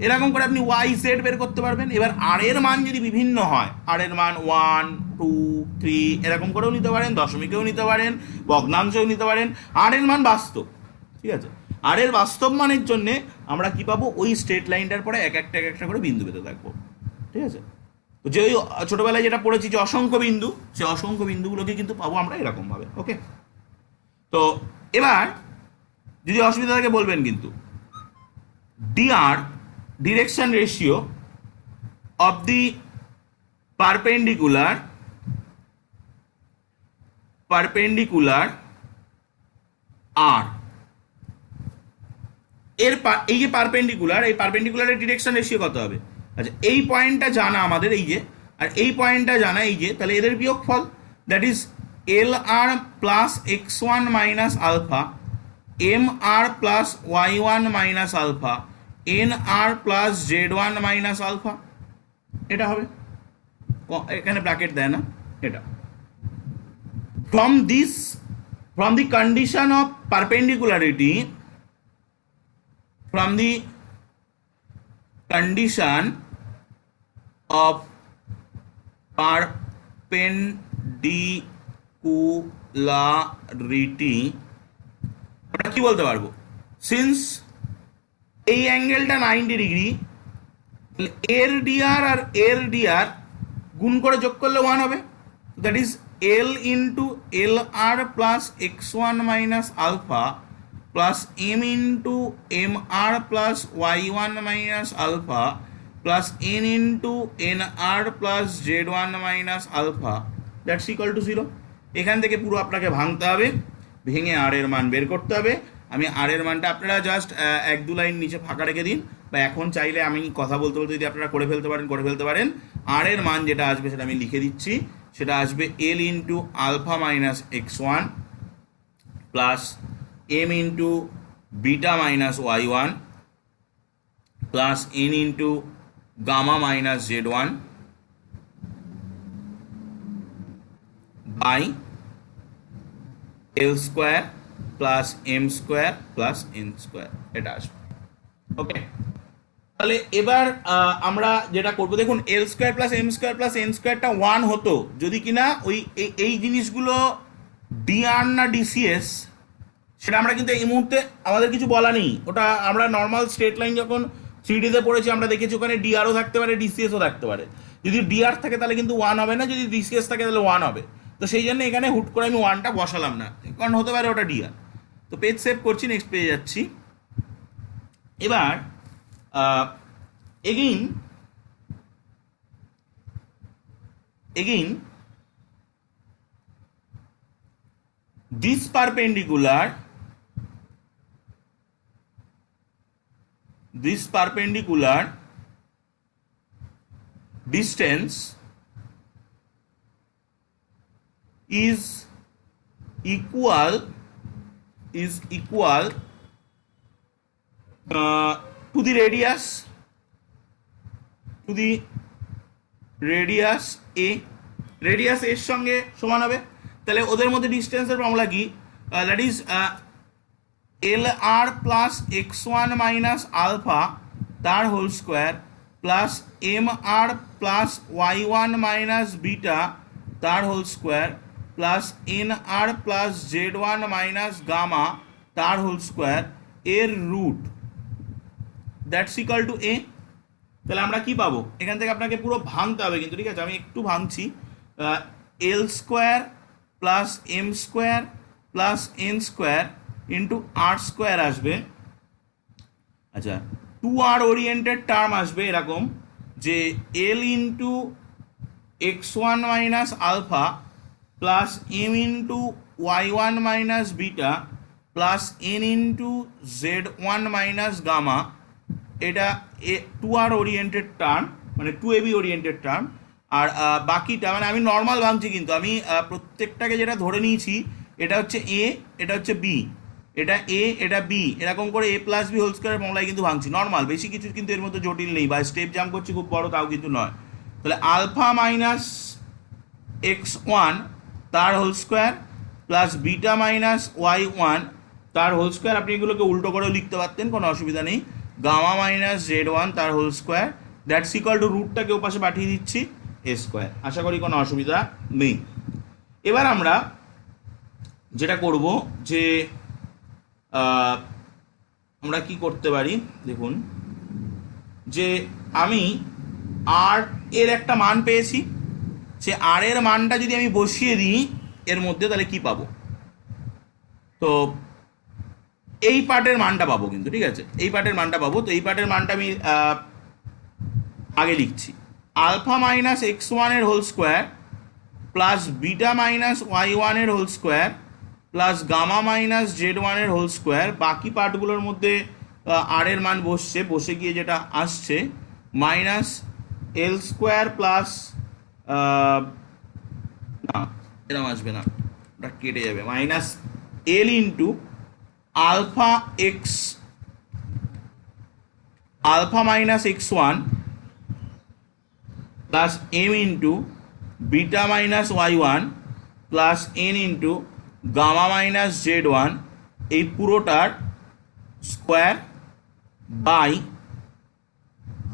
এরকম করে আপনি ওয়াই জেড বের করতে পারবেন। এবার আর এর মান যদি বিভিন্ন হয়, আর এর মান 1, 2, 3 এরকম করেও নিতে পারেন, দশমিকেও নিতে পারেন, ভগ্নাংশেও নিতে পারেন, আর এর মান বাস্তব, ঠিক আছে। আর এর বাস্তব মানের জন্যে আমরা কি পাবো, ওই স্ট্রেট লাইনটার পরে এক একটা করে বিন্দু পেতে থাকবো, ঠিক আছে। তো যে ওই ছোটবেলায় যেটা পড়েছি যে অসংখ্য বিন্দু, সেই অসংখ্য বিন্দুগুলোকে কিন্তু পাবো আমরা এরকমভাবে। ওকে, তো এবার যদি অসুবিধা থাকে বলবেন কিন্তু। DR, direction ratio of the perpendicular আর এই যে পারপেন্ডিকুলারের ডিরেকশন রেশিও কত হবে? আচ্ছা, এই পয়েন্টটা জানা আমাদের, এই যে, আর এই পয়েন্টটা জানা এই যে, তাহলে এদের বিয়োগফল, that is l r plus x one minus alpha, m r plus y one minus alpha, n r plus z one minus alpha. এটা হবে, এখানে ব্র্যাকেট দেয় না, এটা from the condition of perpendicularity, from the condition of perpendicularity আমরা কি বলতে পারবো? সিন্স এই অ্যাঙ্গেলটা 90 ডিগ্রি, এর ডিআর আর এর ডিআর গুণ করে যোগ করলে 1 হবে, that is L into LR plus x1 minus alpha plus M into MR plus y1 minus alpha plus N into NR plus z1 minus alpha, that's equal to 0. এখান থেকে পুরো আপনাকে ভাঙতে হবে, ভেঙে আর এর মান বের করতে হবে। আমি আর এর মানটা, আপনারা জাস্ট এক দু লাইন নিচে ফাঁকা রেখে দিন, বা এখন চাইলে আমি কথা বলতে বলতে যদি আপনারা করে ফেলতে পারেন। আর এর মান যেটা আসবে সেটা আমি লিখে দিচ্ছি, সেটা আসবে l into alpha minus x one plus m into beta minus y one plus n into gamma minus z one by l square plus m square plus n square, এটা আসবে। ওকে, তাহলে এবার আমরা যেটা করবো, দেখুন l square plus m square plus n স্কোয়ারটা 1 হতো যদি কিনা ওই এই জিনিসগুলো ডিআর না ডিসিএস, সেটা আমরা কিন্তু এই মুহূর্তে আমাদের কিছু বলা নেই। ওটা আমরা নর্মাল স্ট্রেট লাইন যখন 3Dতে পড়েছি আমরা দেখেছি ওখানে ডিআরও থাকতে পারে, ডিসিএসও থাকতে পারে। যদি ডিআর থাকে তাহলে কিন্তু 1 হবে না, যদি ডিসিএস থাকে তাহলে 1 হবে। তো সেই জন্য এখানে হুট করে আমি 1টা বসালাম না, কারণ হতে পারে ওটা ডিআর। তো পেজ সেভ করছি, নেক্সট পেজে যাচ্ছি। এবার again this perpendicular distance is equal to the radius a, radius এর সঙ্গে সমান হবে। তাহলে ওদের মধ্যে ডিস্টেন্সের ফর্মুলা কি? That is l r plus x one minus alpha তার whole square plus m r plus y one minus beta তার whole square plus n r plus z one minus gamma তার হোল স্কোয়ার এর root, that's equal to a. তাহলে আমরা কি পাবো? এখান থেকে আপনাকে পুরো ভাঙতে হবে কিন্তু, ঠিক আছে? আমি একটু ভাঙছি। L square plus m square plus n square into r square আসবে। আচ্ছা, 2R ওরিয়েন্টেড টার্ম আসবে এরকম যে l into x one minus alpha plus m into y one minus beta plus n into z one minus gamma. এটা 2R oriented term, মানে 2AB oriented term. আর বাকিটা মানে আমি নর্মাল ভাঙছি, কিন্তু আমি প্রত্যেকটাকে যেটা ধরে নিয়েছি, এটা হচ্ছে এ, এটা হচ্ছে বি, এটা এ, এটা বি, এরকম করে এ প্লাস বি হোল স্কোয়ারের ফর্মুলায় কিন্তু ভাঙছি নর্মাল, বেশি কিছু কিন্তু এর মধ্যে জটিল নেই, বা স্টেপ জাম্প করছি খুব বড় তাও কিন্তু নয়। তাহলে আলফা মাইনাস এক্স ওয়ান তার whole square plus beta minus y one তার হোল স্কোয়ার, আপনি এগুলোকে উল্টো করেও লিখতে পারতেন, কোনো অসুবিধা নেই, গামা মাইনাস জেড ওয়ান তার whole square, that's equal to রুটটাকে ও পাশে পাঠিয়ে দিচ্ছি এ স্কোয়ার। আশা করি কোনো অসুবিধা নেই। এবার আমরা যেটা করব যে আমরা কি করতে পারি, দেখুন যে আমি আর এর একটা মান পেয়েছি, সে আর এর মানটা যদি আমি বসিয়ে দিই এর মধ্যে, তাহলে কি পাবো? তো এই পার্টের মানটা পাবো কিন্তু, ঠিক আছে? এই পার্টের মানটা পাবো। তো এই পার্টের মানটা আমি আগে লিখছি। আলফা মাইনাস এক্স ওয়ানের whole square plus beta minus y ওয়ানের whole square plus gamma minus z ওয়ানের হোল স্কোয়ার। বাকি পার্টগুলোর মধ্যে আর এর মান বসে গিয়ে যেটা আসছে মাইনাস এল স্কোয়ার প্লাস, না এরকম আসবে না, ওটা কেটে যাবে, minus l into alpha x, alpha minus x one plus m into beta minus y one plus n into gamma minus z one, এই পুরোটার square by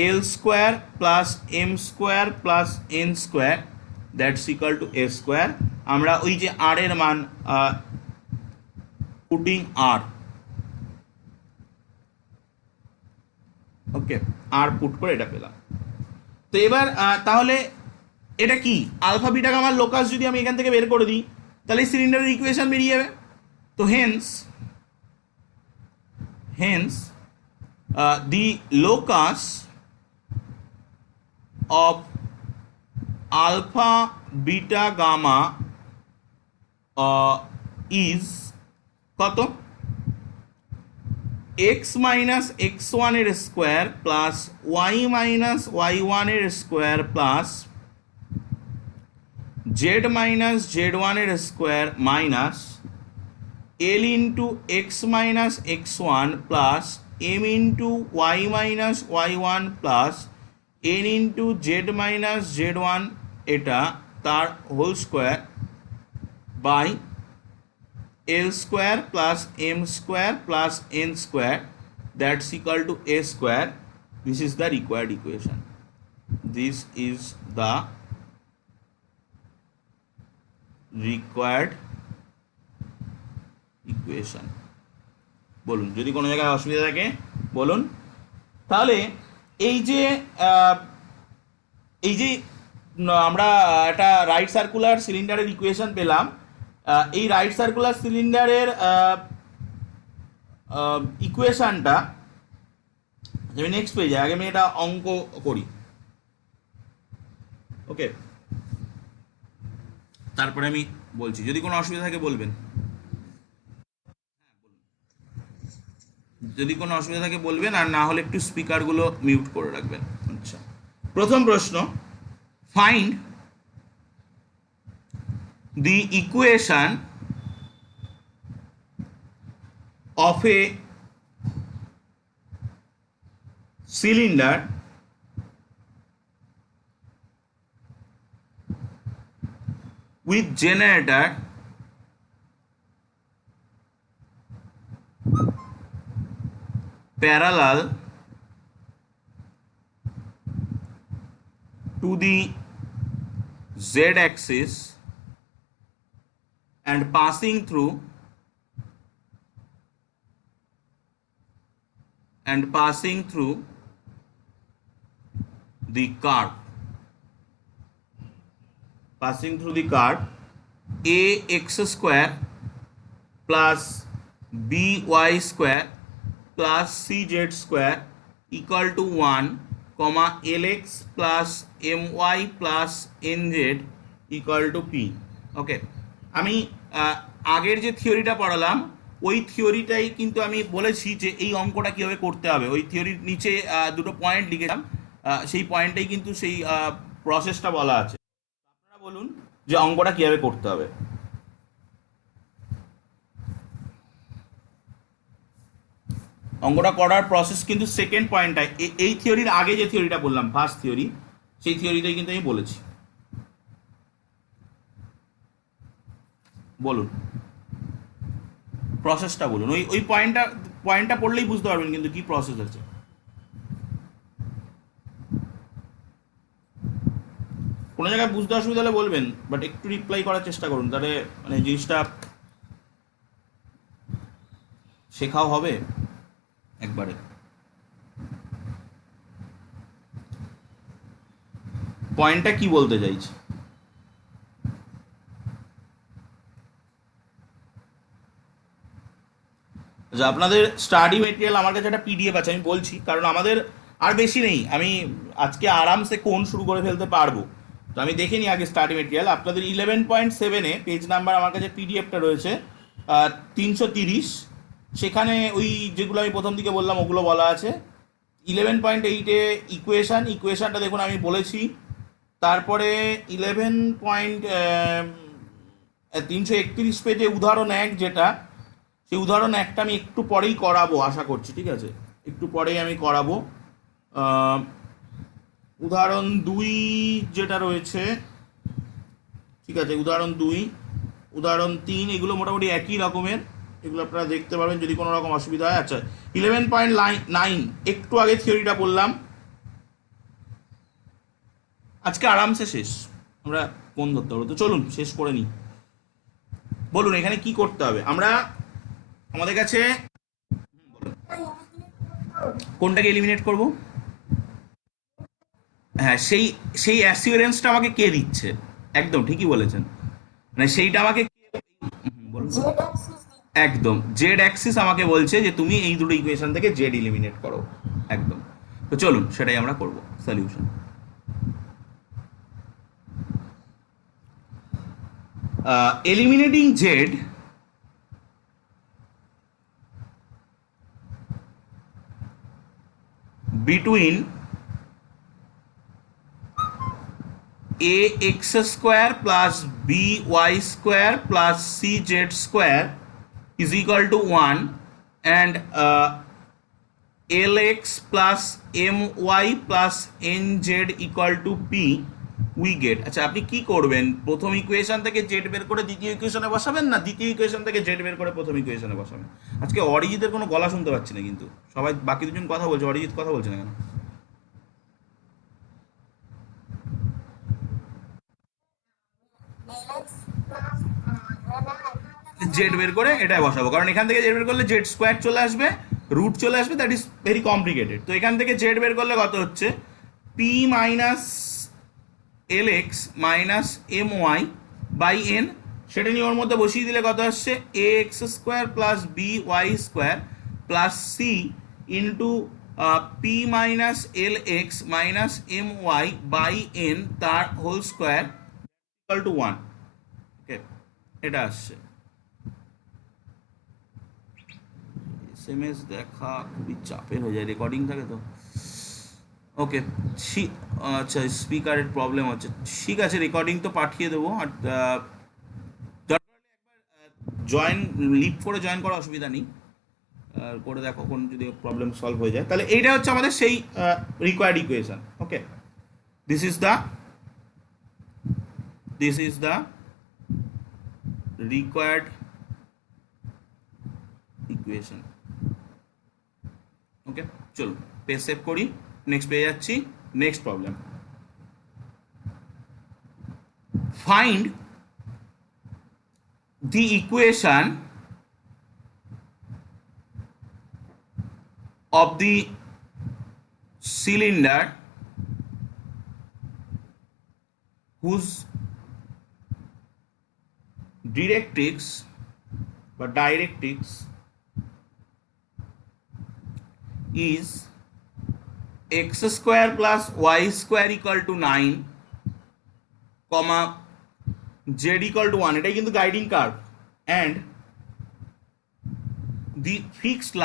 l square plus m square plus n square that's equal to a square. আমরা ওই যে আর এর মান putting আর, ওকে, আর put করে এটা পেলাম। তো এবার তাহলে এটা কি আলফা বিটা গামার লোকাস যদি আমি এখান থেকে বের করে দিই তাহলে সিলিন্ডারের ইকুয়েশন বেরিয়ে যাবে। তো hence the locus of alpha beta gamma is কত, এক্স মাইনাস এক্স ওয়ানের square plus y minus y ওয়ানের square plus z minus z ওয়ানের square minus l into x minus x one plus m into y minus y one plus n into z minus z one, এটা তার whole square by l square plus m square plus n square that's equal to a square. This is the required equation, this is the required equation. বলুন যদি কোনো জায়গায় অসুবিধা থাকে বলুন। তাহলে এই যে আমরা একটা রাইট সার্কুলার সিলিন্ডারের ইকুয়েশন পেলাম, এই রাইট সার্কুলার সিলিন্ডারের ইকুয়েশনটা আমি নেক্সট পেজে, আগে আমি এটা অঙ্ক করি, ওকে, তারপরে আমি বলছি। যদি কোনো অসুবিধা থাকে বলবেন, যদি কোনো অসুবিধা থাকে বলবেন, আর না হলে একটু স্পিকারগুলো মিউট করে রাখবেন। আচ্ছা, প্রথম প্রশ্ন, find the equation of a cylinder with generator parallel to the z-axis and passing through the curve, a x square plus by square plus cz square equal to 1 comma lx plus my plus nz equal to p। ওকে, আমি আগের যে থিওরিটা পড়ালাম ওই থিওরিটাই কিন্তু আমি বলেছি যে এই অঙ্কটা কীভাবে করতে হবে, ওই থিওরির নিচে দুটো পয়েন্ট লিখেছিলাম, সেই পয়েন্টটাই কিন্তু সেই প্রসেসটা বলা আছে। আপনারা বলুন যে অঙ্কটা কীভাবে করতে হবে। অঙ্কটা করার প্রসেস কিন্তু সেকেন্ড পয়েন্টটাই, এই থিওরির আগে যে থিওরিটা বললাম ফার্স্ট থিওরি, সেই থিওরিটাই কিন্তু আমি বলেছি। বলুন প্রসেসটা বলুন, ওই পয়েন্টটা পড়লেই বুঝতে পারবেন কিন্তু কি প্রসেস আছে। কোনো জায়গায় বুঝতে অসুবিধা হলে বলবেন, বাট একটু রিপ্লাই করার চেষ্টা করুন, তাহলে মানে জিনিসটা শেখাও হবে একবারে। পয়েন্টটা কি বলতে চাইছি, আপনাদের স্টাডি মেটেরিয়াল আমার কাছে একটা পিডিএফ আছে, আমি বলছি, কারণ আর বেশি নেই, আমি আজকে আরামসে কোন শুরু করে ফেলতে পারবো। তো আমি দেখে নিই আগে স্টাডি মেটেরিয়াল। আপনাদের 11.7-এ পেজ নাম্বার আমার কাছে পিডিএফটা রয়েছে 330, সেখানে ওই যেগুলো আমি প্রথম দিকে বললাম ওগুলো বলা আছে। 11.8-এ ইকুয়েশনটা দেখুন আমি বলেছি। তারপরে 331 পেজে উদাহরণ 1 যেটা, সেই উদাহরণ একটা আমি একটু পরেই করাবো আশা করছি, ঠিক আছে, একটু পরেই আমি করাবো। আহ, উদাহরণ 2 যেটা রয়েছে, ঠিক আছে, উদাহরণ 3 এগুলো মোটামুটি একই রকমের, এগুলো আপনারা দেখতে পারবেন যদি কোনো রকম অসুবিধা হয়। আচ্ছা, 11.9 একটু আগে থিওরিটা বললাম, আজকে আরামসে শেষ, আমরা কোন ধরতে পারবো। তো চলুন শেষ করে নিই। বলুন এখানে কি করতে হবে আমরা, আমাদের কাছে কোনটাকে এলিমিনেট করব? হ্যাঁ, সেই সেই অ্যাসিওরেন্সটা আমাকে কে দিচ্ছে? একদম ঠিকই বলেছেন, মানে সেইটা আমাকে বলুন। একদম জেড অ্যাক্সিস আমাকে বলছে যে তুমি এই দুটো ইকুয়েশন থেকে জেড এলিমিনেট করো, একদম। তো চলুন সেটাই আমরা করব। Solution, eliminating Z between ax square plus by square plus cz square is equal to 1 and lx plus my plus nz equal to p we get। আচ্ছা, আপনি কি করবেন? প্রথম ইকুয়েশন থেকে জেড বের করে দ্বিতীয় ইকুয়েশনে বসাবেন, না দ্বিতীয় ইকুয়েশন থেকে জেড বের করে প্রথম ইকুয়েশনে বসাবেন? আজকে অরিজিতের কোনো গলা শুনতে পাচ্ছি না, কিন্তু সবাই বাকি দুজন কথা বলছে, অরিজিৎ কথা বলছে না কেন? জেড বের করে এটাই বসাবো, কারণ এখান থেকে জেড বের করলে জেড স্কোয়ার চলে আসবে, রুট চলে আসবে, দ্যাট ইজ ভেরি কমপ্লিকেটেড। তো এখান থেকে জেড বের করলে কত হচ্ছে? P minus l x minus m y by n, সেটা নিয়ে ওর মধ্যে বসিয়ে দিলে কত আসছে? A x square plus b y square plus c into p minus l x minus m y by n তার whole square equal to 1। Okay, এটা আসছে। এসএমএস দেখা খুবই চাপের হয়ে যায়, রেকর্ডিং থাকে তো। ওকে, আচ্ছা স্পিকারের প্রবলেম হচ্ছে, ঠিক আছে, রেকর্ডিং তো পাঠিয়ে দেবো। আর জয়েন লিভ করে জয়েন করা অসুবিধা নেই, করে দেখো কোন যদি প্রবলেম সলভ হয়ে যায়। তাহলে এইটা হচ্ছে আমাদের সেই required equation. Okay, this is the required equation. Okay, চলুন পেজ সেভ করি, নেক্সট পেয়ে যাচ্ছি। Next problem, find the equation of the cylinder whose directrix is x square plus y square equal to 9, comma z equal to 1, এটাই কিন্তু guiding curve, and the fixed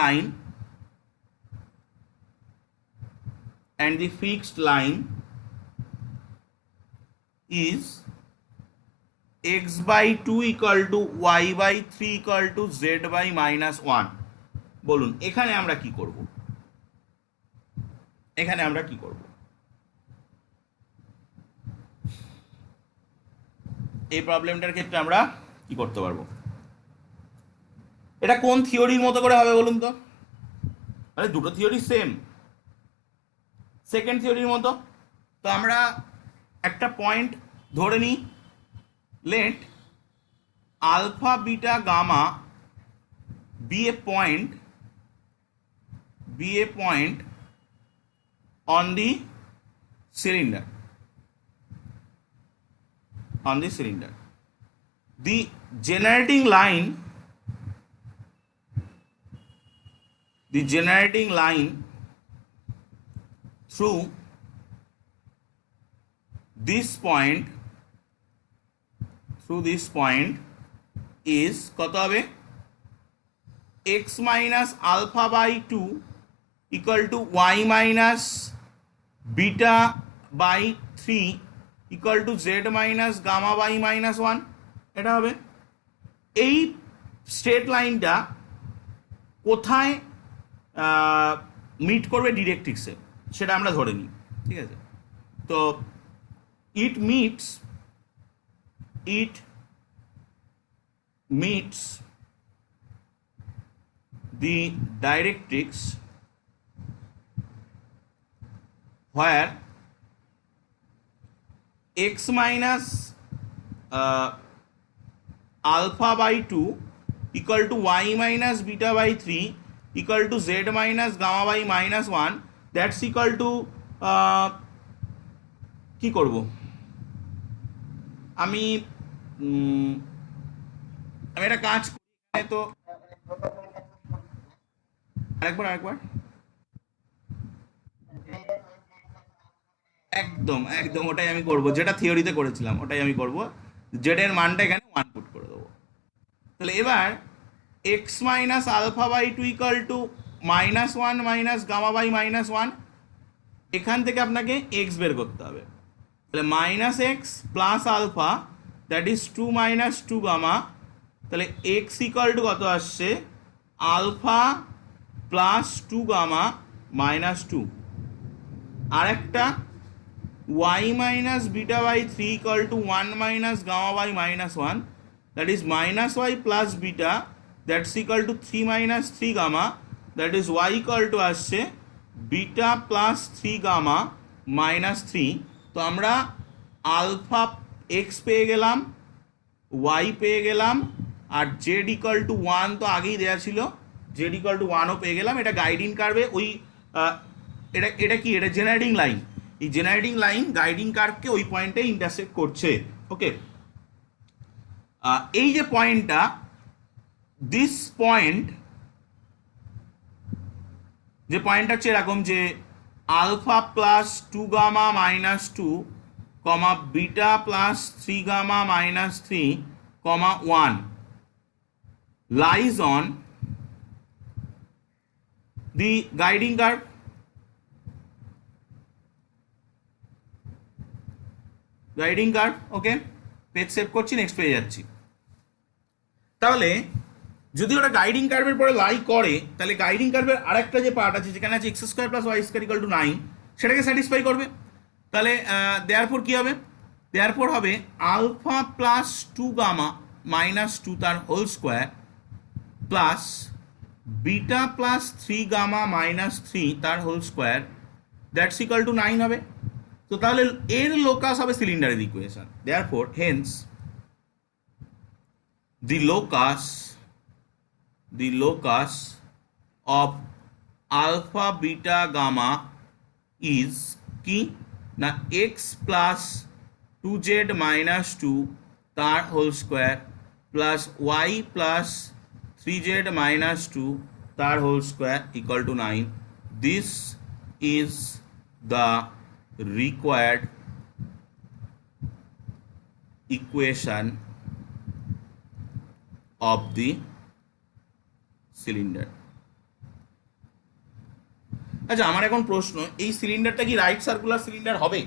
line is x by 2 equal to y by 3 equal to z by minus 1। বলুন এখানে আমরা কি করব? এই প্রবলেমটার ক্ষেত্রে আমরা কি করতে পারবো? এটা কোন থিওরির মতো করে হবে বলুন তো? আরে দুটো থিওরি সেম, সেকেন্ড থিওরির মতো। তো আমরা একটা পয়েন্ট ধরে নিই, let alpha beta gamma be a point on the cylinder. The generating line through this point is কত হবে x minus alpha by 2 equal to y minus beta by 3 equal to z minus gamma by minus 1 এটা হবে। এই straight লাইনটা কোথায় meet করবে ডিরেক্ট্রিক্সে সেটা আমরা ধরে নিই, ঠিক আছে? তো it meets the directrix where x minus alpha by 2 equal to y minus beta by 3 equal to z minus gamma by minus 1 that's equal to কি করব আমি একটা কাজ করি, তো আরেকবার একদম ওটাই আমি করব, যেটা থিওরিতে করেছিলাম ওটাই আমি করব। জেড এর মানটা এখানে 1 পুট করে দেবো। তাহলে এবার x minus alpha by 2 equal to -1 minus gamma by -1, এখান থেকে আপনাকে x বের করতে হবে। তাহলে -x plus alpha that is 2 minus 2 gamma, তাহলে x ইকুয়াল টু কত আসছে আলফা প্লাস 2 গামা -2। আর একটা y minus beta by 3 equal to 1 minus gamma by -1 that is -y plus beta that's equal to 3 minus 3 gamma that is y equal to আসছে beta plus 3 gamma -3। তো আমরা alpha x পেয়ে গেলাম, y পেয়ে গেলাম, আর z equal to 1 তো আগেই দেওয়া ছিল, z equal to 1ও পেয়ে গেলাম। এটা গাইডিং কার্ভে ওই এটা কি, এটা জেনারেটিং লাইন, এই জেনারেটিং লাইন গাইডিং কার্ভকে ওই পয়েন্টে ইন্টারসেক্ট করছে। ওকে, এই যে পয়েন্টটা, দিস পয়েন্ট, যে পয়েন্টটা হচ্ছে এরকম যে alpha plus 2 gamma -2 comma beta plus 3 gamma -3 comma 1 lies on the guiding curve। Guiding curve, okay, page save করছি, নেক্সট পেয়ে যাচ্ছি। তাহলে যদি ওটা গাইডিং কার্ভের পরে লাই করে, তাহলে গাইডিং কার্ভের আরেকটা যে পার্ট আছে যেখানে আছে x square plus y square equal to 9 সেটাকে স্যাটিসফাই করবে। তাহলে দেয়ারফর কি হবে, দেয়ারফর হবে আলফা প্লাস 2 গামা -2 তার whole square plus beta plus 3 gamma -3 তার whole square that's equal to 9 হবে। তো তাহলে এর লোকাস হবে সিলিন্ডারের equation. Therefore hence the locus of alpha beta gamma is কি না x plus 2z minus 2 তার হোল স্কোয়ার প্লাস y plus 3z minus 2 তার whole square equal to 9। This is the required equation of the cylinder। আচ্ছা, আমার এখন প্রশ্ন, এই সিলিন্ডারটা কি রাইট সার্কুলার সিলিন্ডার হবে?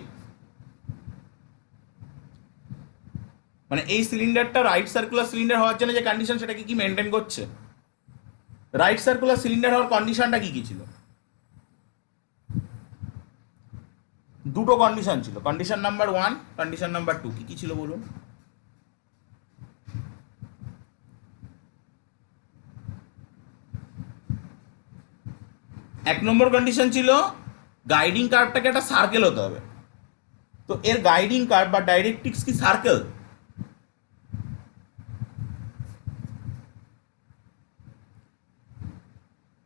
মানে এই সিলিন্ডারটা রাইট সার্কুলার সিলিন্ডার হওয়ার জন্য যে কন্ডিশন সেটা কি মেনটেন করছে? রাইট সার্কুলার সিলিন্ডার হওয়ার কন্ডিশনটা কি ছিল? দুটো কন্ডিশন ছিল, কন্ডিশন নাম্বার 1, কন্ডিশন নাম্বার 2। কি ছিল বলুন? এক নম্বর কন্ডিশন ছিল গাইডিং কার্ভটাকে একটা সার্কেল হতে হবে। তো এর গাইডিং কার্ভ বা ডাইরেক্ট্রিক্স কি সার্কেল?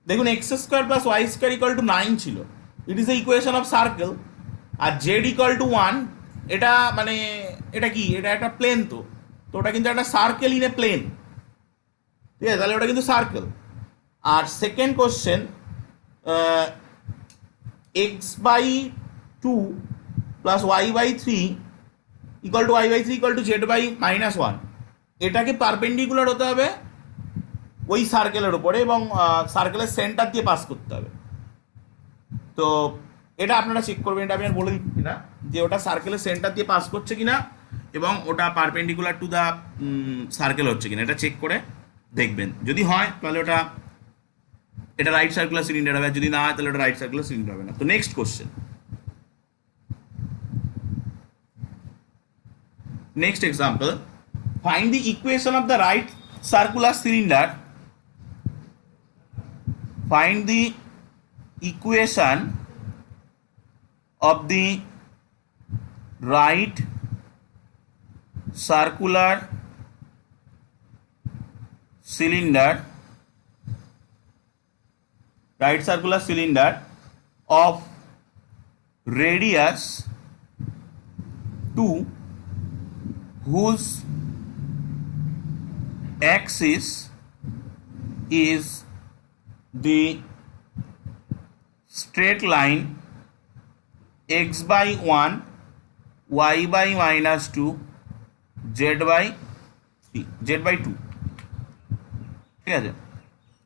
দেখুন, x square plus y square equal to 9 ছিল, it is a equation of circle. আর জেড ইকুয়াল টু 1, এটা মানে এটা কি, এটা একটা প্লেন, তো ওটা কিন্তু একটা সার্কেল ইন এ প্লেন, ঠিক আছে? তাহলে ওটা কিন্তু সার্কেল। আর second question, x by two plus y by three equal to y by three equal to z by minus one, এটাকে পারপেন্ডিকুলার হতে হবে ওই সার্কেলের ওপরে এবং সার্কেলের সেন্টার দিয়ে পাস করতে হবে। তো এটা আপনারা চেক করবেন, এটা আমি আর বলে দিচ্ছি না যে ওটা সার্কেলের সেন্টার দিয়ে পাস করছে কিনা এবং ওটা পারপেন্ডিকুলার টু দ্য সার্কেল হচ্ছে কিনা, এটা চেক করে দেখবেন। যদি হয় তাহলে এটা রাইট সার্কুলার সিলিন্ডার হবে, যদি না হয় তাহলে ওটা রাইট সার্কুলার সিলিন্ডার হবে না। তো next question, next example, find the equation of the right circular cylinder, find the equation of the right circular cylinder of radius 2 whose axis is the straight line x by 1 y by minus 2 z by 3 z by 2, ঠিক আছে,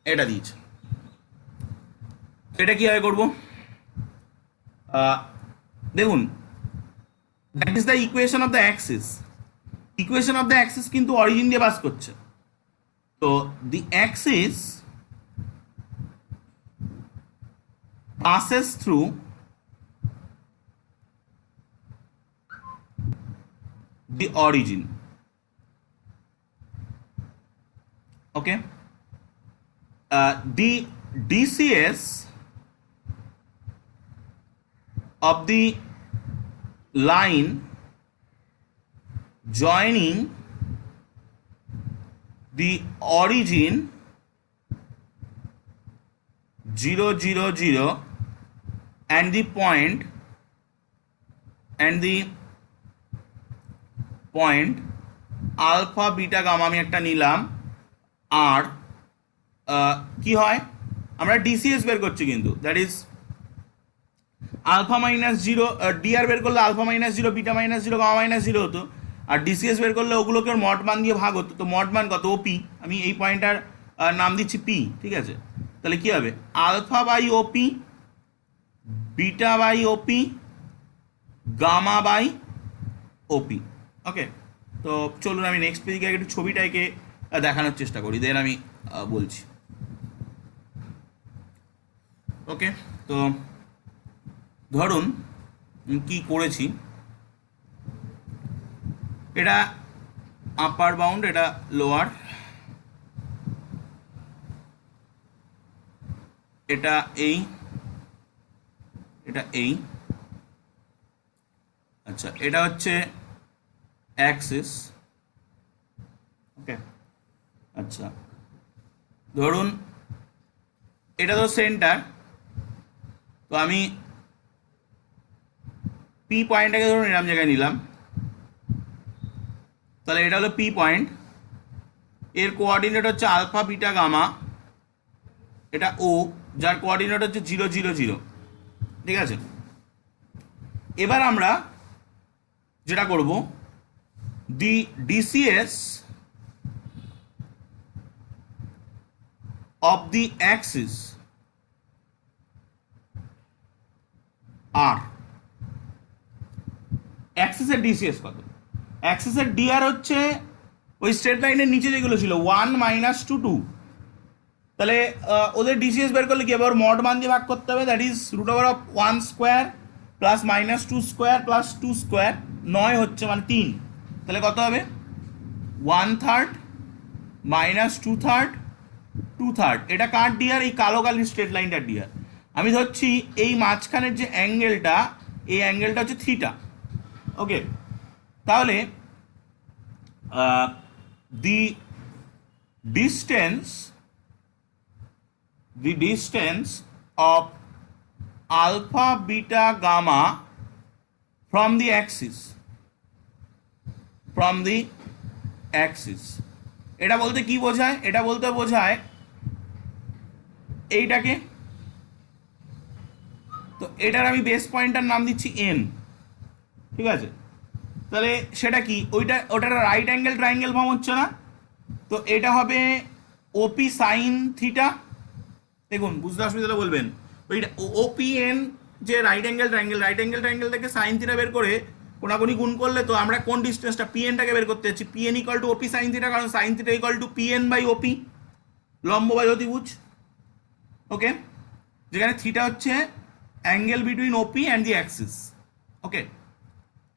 এটা দিয়েছে। এটা কিভাবে করব? দেখুন, that is the equation of the Axis. Equation of the Axis কিন্তু origin দিয়ে পাস করছে। তো দি Axis passes through the origin. Okay, the DCS of the line joining the origin 0 0 0 and the point alpha beta gamma আমি একটা নিলাম। আর কি হয়, আমরা ডিসিএস বের করছি কিন্তু, that is alpha minus zero, DR বের করলে alpha minus zero, beta minus zero, gamma minus zero হতো, আর ডিসিএস বের করলে ওগুলোকে মড মান দিয়ে ভাগ হতো। তো মড মান কত? ওপি। আমি এই পয়েন্টটার নাম দিচ্ছি পি, ঠিক আছে। তাহলে কি হবে? Alpha by OP, beta by OP, gamma by OP. Okay, তো চলুন আমি নেক্সট পেজে একটু ছবিটাকে দেখানোর চেষ্টা করি, দেন আমি বলছি। ওকে, তো ধরুন কি করেছি, এটা আপার বাউন্ড, এটা লোয়ার, এটা এই, আচ্ছা, এটা হচ্ছে অ্যাক্সিস। ওকে, আচ্ছা, ধরুন এটা তো সেন্টার, তো আমি পি পয়েন্টটাকে ধরুন এরম জায়গায় নিলাম, তাহলে এটা হলো পি পয়েন্ট, এর কোঅর্ডিনেট হচ্ছে আলফা বিটা গামা, এটা ও, যার কোঅর্ডিনেট হচ্ছে 0 0 0, ঠিক আছে। এবার আমরা যেটা করব, the DCs of the axis আর, অ্যাক্সিসের ডিসিএস কত? অ্যাক্সিসের ডিআর হচ্ছে ওই স্ট্রেট লাইনের নিচে যেগুলো ছিল 1 - 2 2, তাহলে ওদের ডিসিএস বের করলে কি হবে? ওর মড মান দিয়ে ভাগ করতে হবে, that is root over of 1 square plus minus 2 square plus 2 square, 9 হচ্ছে মানে 3, তাহলে কত হবে? 1/3 মাইনাস 2/3 2/3। এটা কার ডিআর? এই কালো কালির স্ট্রেট লাইনটার ডিআর। আমি ধরছি এই মাঝখানের যে অ্যাঙ্গেলটা, এই অ্যাঙ্গেলটা হচ্ছে থিটা। ওকে, তাহলে দি distance of alpha beta gamma from the axis এটা বলতে কি বোঝায়? এটা বলতে বোঝায় এইটাকে তো এটার আমি বেস পয়েন্টটার নাম দিচ্ছি এন, ঠিক আছে? তাহলে সেটা কি, ওটার রাইট অ্যাঙ্গেল ট্রায়াঙ্গেল ফর্ম হচ্ছে না? তো এটা হবে ওপি সাইন থিটা। দেখুন বুঝতে অসুবিধা হলে বলবেন। ওইটা ওপি এন, যে right angle triangle, right angle triangle থেকে সাইন থিটা বের করে কোনাকুনি গুণ করলে তো আমরা কোন ডিস্টেন্সটা পি এনটাকে বের করতে যাচ্ছি, p n equal to OP sine theta, কারণ sine theta equal to p n by OP, লম্ব বাই অতিভুজ। ওকে, যেখানে থিটা হচ্ছে angle between OP and the axis. Okay,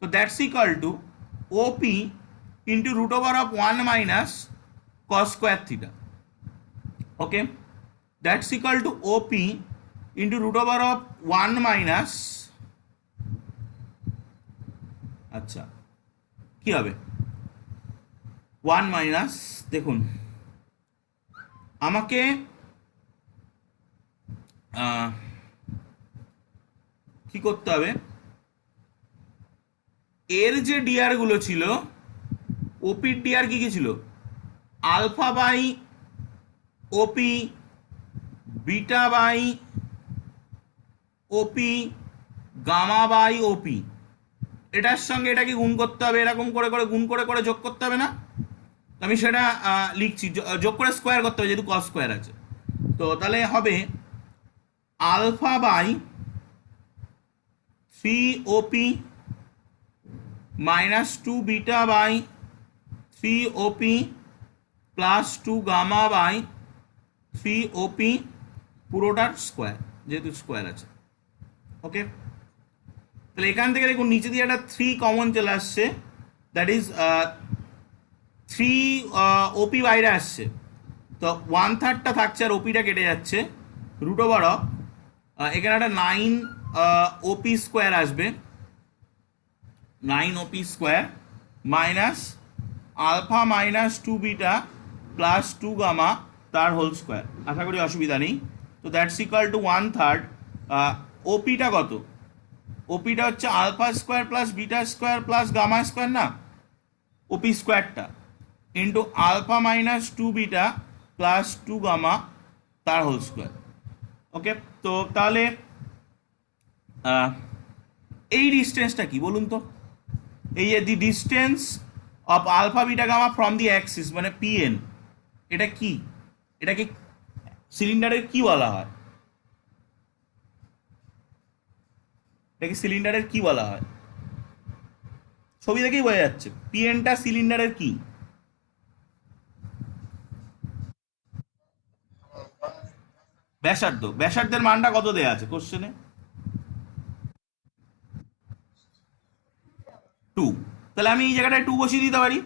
তো that's equal to OP into root over of 1 minus cos square theta. Okay, that's equal to OP into root over of 1 minus, আচ্ছা কি হবে 1 minus, দেখুন আমাকে কি করতে হবে, এর যে ডিআর গুলো ছিল, ওপির ডিআর কি কি ছিল, alpha by OP, beta by OP, gamma by OP, এটার সঙ্গে এটাকে গুণ করতে হবে, এরকম করে করে গুণ করে করে যোগ করতে হবে না? আমি সেটা লিখছি, যোগ করে স্কোয়ার করতে হবে যেহেতু কস স্কোয়ার আছে। তো তাহলে হবে alpha by 3 OP minus 2 beta by 3 OP plus 2 gamma by 3 OP, পুরোটার স্কোয়ার যেহেতু স্কোয়ার আছে। ওকে, তাহলে এখান থেকে দেখুন নিচে দিয়ে একটা 3 কমন চলে আসছে, দ্যাট ইজ 3 OP বাইরে আসছে, তো 1/3টা থাকছে আর ওপিটা কেটে যাচ্ছে, রুট ওভার অফ এখানে একটা 9 OP স্কোয়ার আসবে, 9 OP square minus alpha minus 2 beta plus 2 gamma তার হোল স্কোয়ার। আশা করি অসুবিধা নেই। তো দ্যাটস ইকুয়াল টু 1/3, ওপিটা কত, ওপিটা হচ্ছে alpha square plus beta square plus gamma square না, ওপি স্কোয়ারটা into alpha minus 2 beta plus 2 gamma তার হোল স্কোয়ার। ওকে, তো তাহলে এই ডিস্টেন্সটা কি বলুন তো, এই যে the distance of alpha beta gamma from the axis মানে পিএন, এটা কি, এটাকে সিলিন্ডারের কি বলা হয়, এটাকে সিলিন্ডারের কি বলা হয়? ছবি দেখেই বোঝা যাচ্ছে পিএনটা সিলিন্ডারের কি। ব্যাসার্ধ, ব্যাসার্ধের মানটা কত দেয়া আছে কোশ্চেনে? 2। তাহলে আমি এই জায়গাটায় 2 বসিয়ে দিতে পারি।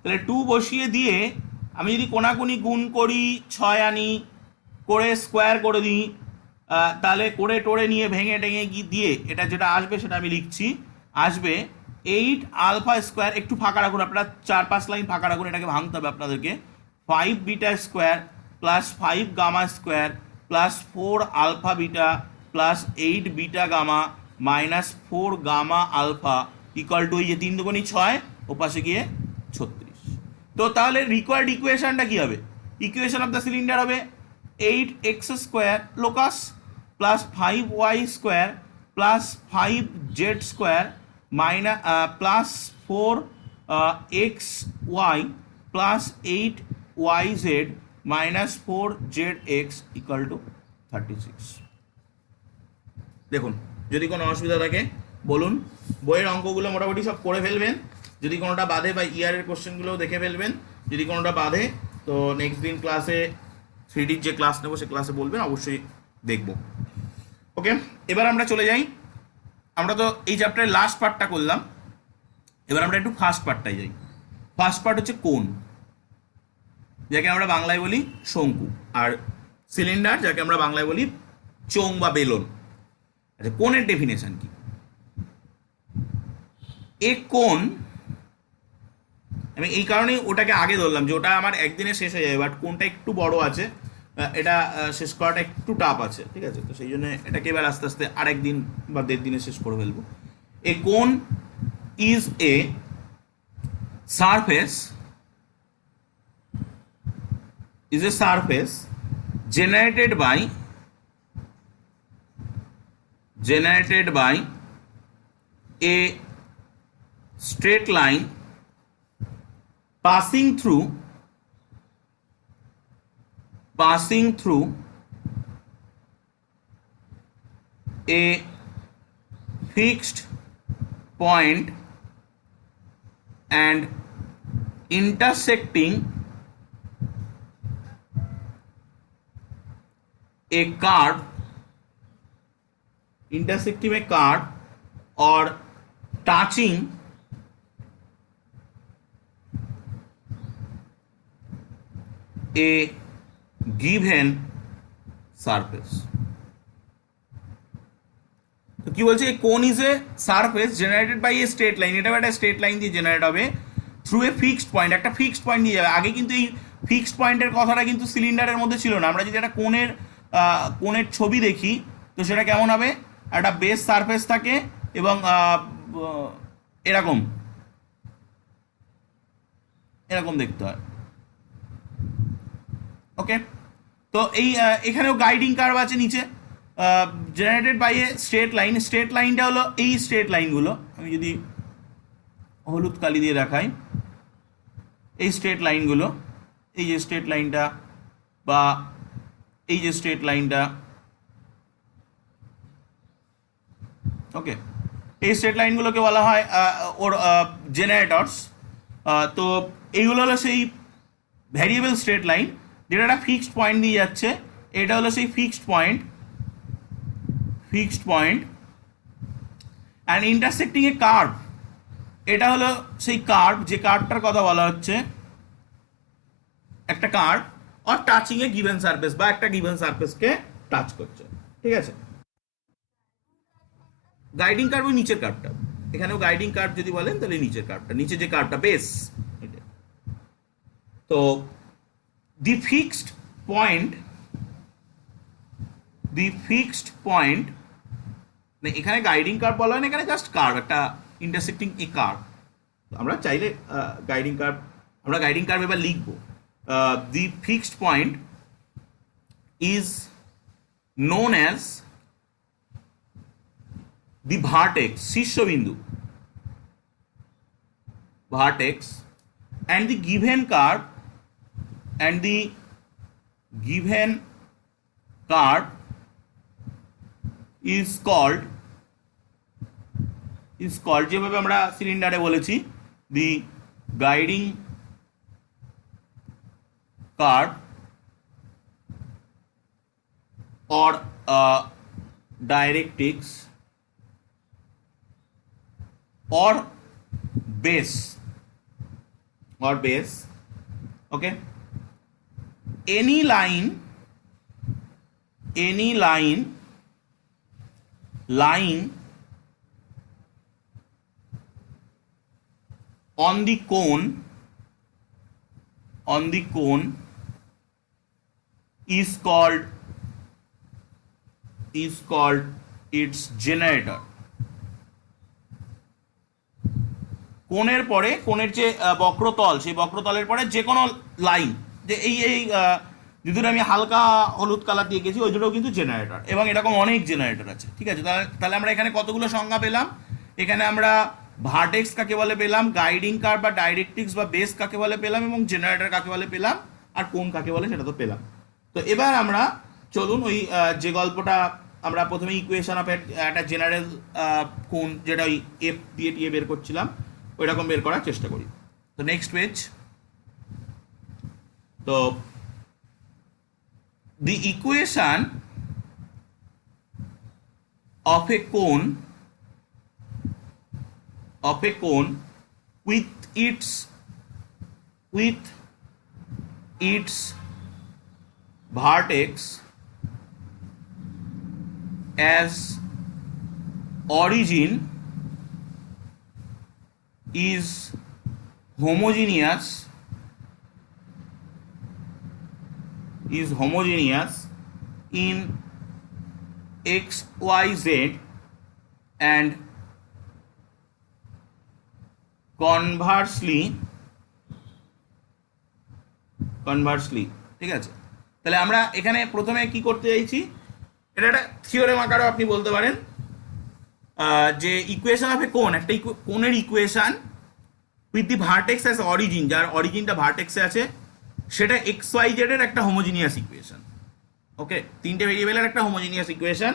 তাহলে 2 বসিয়ে দিয়ে আমি যদি কোনাকুনি গুণ করি, 6 আনি, করে স্কোয়ার করে দিই, তাহলে করে টোরে নিয়ে ভেঙে টেঙে দিয়ে এটা যেটা আসবে সেটা আমি লিখছি, আসবে 8 আলফা স্কোয়ার, একটু ফাঁকা রাখুন আপনারা, 4-5 লাইন ফাঁকা রাখুন, এটাকে ভাঙতে হবে আপনাদেরকে, 5 beta square plus 5 gamma square plus 4 alpha beta plus 8 beta gamma minus 4 gamma alpha equal to, এই যে 3 দুগুণী 6, ও পাশে গিয়ে 36। তো তাহলে রিকোয়ার্ড ইকুয়েশনটা কি হবে, ইকুয়েশন অফ দ্য সিলিন্ডার হবে 8x square locus plus 5y square plus 5z square minus plus 4xy plus 8yz minus 4zx equal to 36। দেখুন যদি কোনো অসুবিধা থাকে বলুন, বইয়ের অঙ্কগুলো মোটামুটি সব করে ফেলবেন, যদি কোনোটা বাদে বা ইয়ারের কোশ্চেনগুলোও দেখে ফেলবেন, যদি কোনোটা বাদে তো নেক্সট দিন ক্লাসে 3Dর যে ক্লাস নেবো সে ক্লাসে বলবেন, অবশ্যই দেখব। ওকে, এবার আমরা চলে যাই, আমরা তো এই চ্যাপ্টারের লাস্ট পার্টটা করলাম, এবার আমরা একটু ফার্স্ট পার্টটাই যাই। ফার্স্ট পার্ট হচ্ছে কোণ, যাকে আমরা বাংলায় বলি শঙ্কু, আর সিলিন্ডার যাকে আমরা বাংলায় বলি চোং বা বেলন। আচ্ছা, কোণের ডেফিনেশন কি? এ কোণ, আমি এই কারণেই ওটাকে আগে ধরলাম যে ওটা আমার একদিনে শেষ হয়ে যাবে, বাট কোণটা একটু বড় আছে, এটা শেষ করাটা একটু টাফ আছে, ঠিক আছে? তো সেই জন্য এটাকে এবার আস্তে আস্তে আরেকদিন বা 1.5 দিনে শেষ করে ফেলবো। এ কোণ is a surface, generated by generated by a straight line passing through a fixed point and intersecting a curve or touching a given surface. তো কি বলছে, cone is a surface generated by a straight line, এটাও একটা straight line দিয়ে generate হবে through a fixed point, একটা fixed point দিয়ে যাবে। আগে কিন্তু এই ফিক্সড পয়েন্টের কথাটা কিন্তু সিলিন্ডারের মধ্যে ছিল না। আমরা যদি একটা কোণের ছবি দেখি তো সেটা কেমন হবে, একটা বেস সারফেস থাকে এবং এরকম এরকম দেখতে হয়। ওকে, তো এই এখানেও গাইডিং কার্ভ আছে নিচে, generated by a straight line. Straight লাইনটা হলো এই স্ট্রেট লাইনগুলো, আমি যদি হলুদ কালি দিয়ে দেখাই, এই স্ট্রেট লাইনগুলো, এই যে স্ট্রেট লাইনটা বা এই যে স্ট্রেট লাইনটা, ওকে, এই স্ট্রেট লাইনগুলোকে বলা হয় ওর জেনারেটরস। তো এইগুলো হলো সেই ভ্যারিয়েবল স্ট্রেট লাইন যেটা একটা ফিক্সড পয়েন্ট দিয়ে যাচ্ছে। এটা হলো সেই fixed point and intersecting a curve, এটা হলো সেই কার্ভ যে কার্ভটার কথা বলা হচ্ছে, একটা curve R touching a given surface বা একটা গিভেন সারফেসকে টাচ করছে। ঠিক আছে, গাইডিং কার্ভ ওই নিচের কার্ভটা, এখানেও গাইডিং কার্ভ যদি বলেন তাহলে নিচের কার্ভটা, নিচে যে কার্ভটা বেস। তো দি ফিক্সড পয়েন্ট এখানে গাইডিং কার্ভ বলা হয় না, এখানে জাস্ট কার্ভ, একটা ইন্টারসেক্টিং এ কার্ভ। আমরা চাইলে গাইডিং কার্ভ এবার লিখবো। The fixed point is known as the vertex, শীর্ষবিন্দু, vertex, and the given curve is called যেভাবে আমরা সিলিন্ডারে বলেছি the guiding curve or directrix or base, okay, any line lying on the cone is called its generator. কোণের পরে, কোণের যে বক্রতল, সেই বক্রতলের পরে যে কোনো লাইন, যে এই যদি আমি হালকা হলুদ কালার দিয়ে গেছি, ওই দুটোও কিন্তু জেনারেটর, এবং এরকম অনেক জেনারেটর আছে। ঠিক আছে, তাহলে আমরা এখানে কতগুলো সংজ্ঞা পেলাম। এখানে আমরা ভার্টেক্স কাকে বলে পেলাম, গাইডিং কার্ভ বা ডাইরেক্ট্রিক্স বা বেস কাকে বলে পেলাম, এবং জেনারেটর কাকে বলে পেলাম, আর কোণ কাকে বলে সেটা তো পেলাম। তো এবার আমরা চলুন ওই যে গল্পটা আমরা প্রথমে ইকুয়েশন অফ একটা জেনারেল কোণ, যেটা ওই এফ দিয়ে টিয়ে বের করছিলাম, ওই রকম বের করার চেষ্টা করি। তো নেক্সট পেজ। তো the equation of a cone with its vertex as origin is homogeneous in x, y, z and conversely, ঠিক আছে। তাহলে আমরা এখানে প্রথমে কি করতে চাইছি, এটা একটা থিওরেম আকারেও আপনি বলতে পারেন যে ইকুয়েশন অফ এ কোন, একটা কোণের equation with the vertex as origin, যার অরিজিনটা ভার্টেক্সে আছে, সেটা এক্স ওয়াই জেড এর একটা হোমোজিনিয়াস ইকুয়েশন। ওকে, তিনটে ভেরিয়েবলের একটা হোমোজিনিয়াস ইকুয়েশন।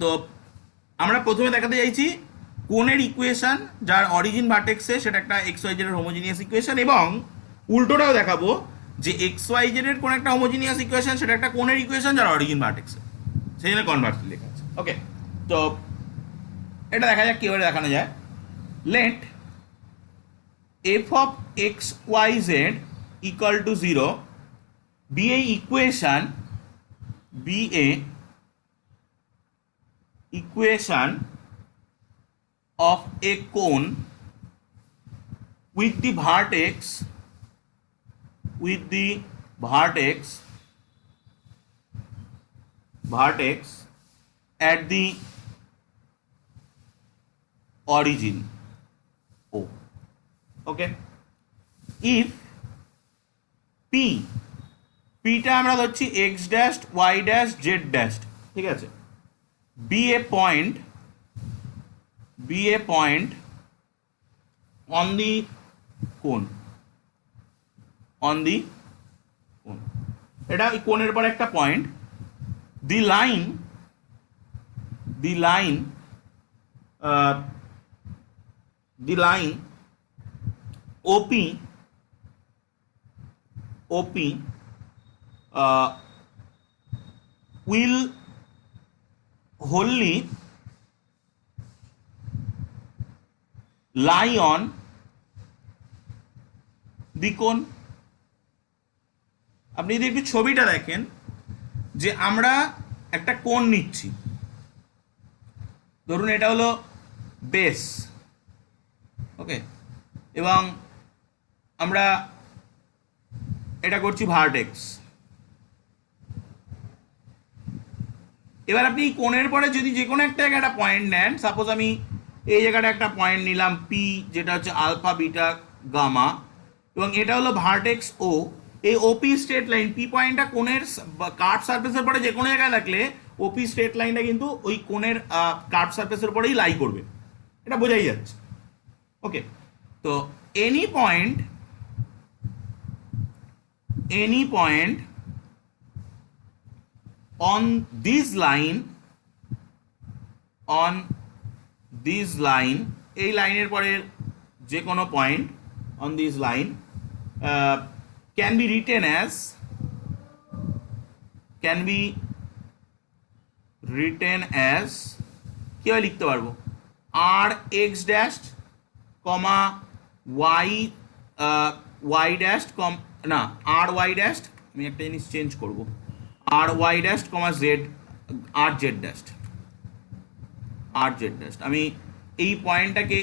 তো আমরা প্রথমে দেখাতে চাইছি কোণের ইকুয়েশন যার অরিজিন ভার্টেক্সে, সেটা একটা এক্স ওয়াই জেড এর হোমোজিনিয়াস ইকুয়েশন, এবং উল্টোটাও দেখাবো যে এক্স ওয়াই জেড এর কোন একটা হোমোজিনিয়াস ইকুয়েশন সেটা একটা কোণের ইকুয়েশন যার অরিজিন ভার্টেক্সে, সেই জন্য কনভার্সলি লেখা আছে। ওকে, তো এটা দেখা যাক কিভাবে দেখানো যায়। Let f of x y z equal to 0 be a equation, be a equation of a cone with the vertex at the origin O. Okay, if P, পিটা আমরা ধরছি x dash y dash z dash, ঠিক আছে, be a point on the cone, এটা কোণের পর একটা পয়েন্ট, the line OP will wholly lie on the cone. আপনি যদি একটু ছবিটা দেখেন, যে আমরা একটা কোণ নিচ্ছি, ধরুন এটা হলো বেস, ওকে, এবং আমরা এটা করছি ভার্টেক্স। এবার আপনি কোণের পরে যদি যে কোনো একটা জায়গায় একটা পয়েন্ট নেন, সাপোজ আমি এই জায়গাটা একটা পয়েন্ট নিলাম পি, যেটা হচ্ছে আলফা বিটা গামা, এবং এটা হলো ভার্টেক্স ও, এই ওপি স্ট্রেট লাইন, পি পয়েন্টটা কোণের কার্ভ সারফেসের পরে যে কোনো জায়গায় রাখলে ওপি স্ট্রেট লাইনটা কিন্তু ওই কোণের কার্ভ সারফেসের পরেই লাই করবে, এটা বোঝাই যাচ্ছে। ওকে, তো any point on this line এই লাইনের পরে যে কোনো point on this line can be written as কিভাবে লিখতে পারবো, r x dash comma y dash না আর ওয়াই ড্যাশ, আমি একটা জিনিস চেঞ্জ করবো, r y dash comma z r z dash, আমি এই পয়েন্টটাকে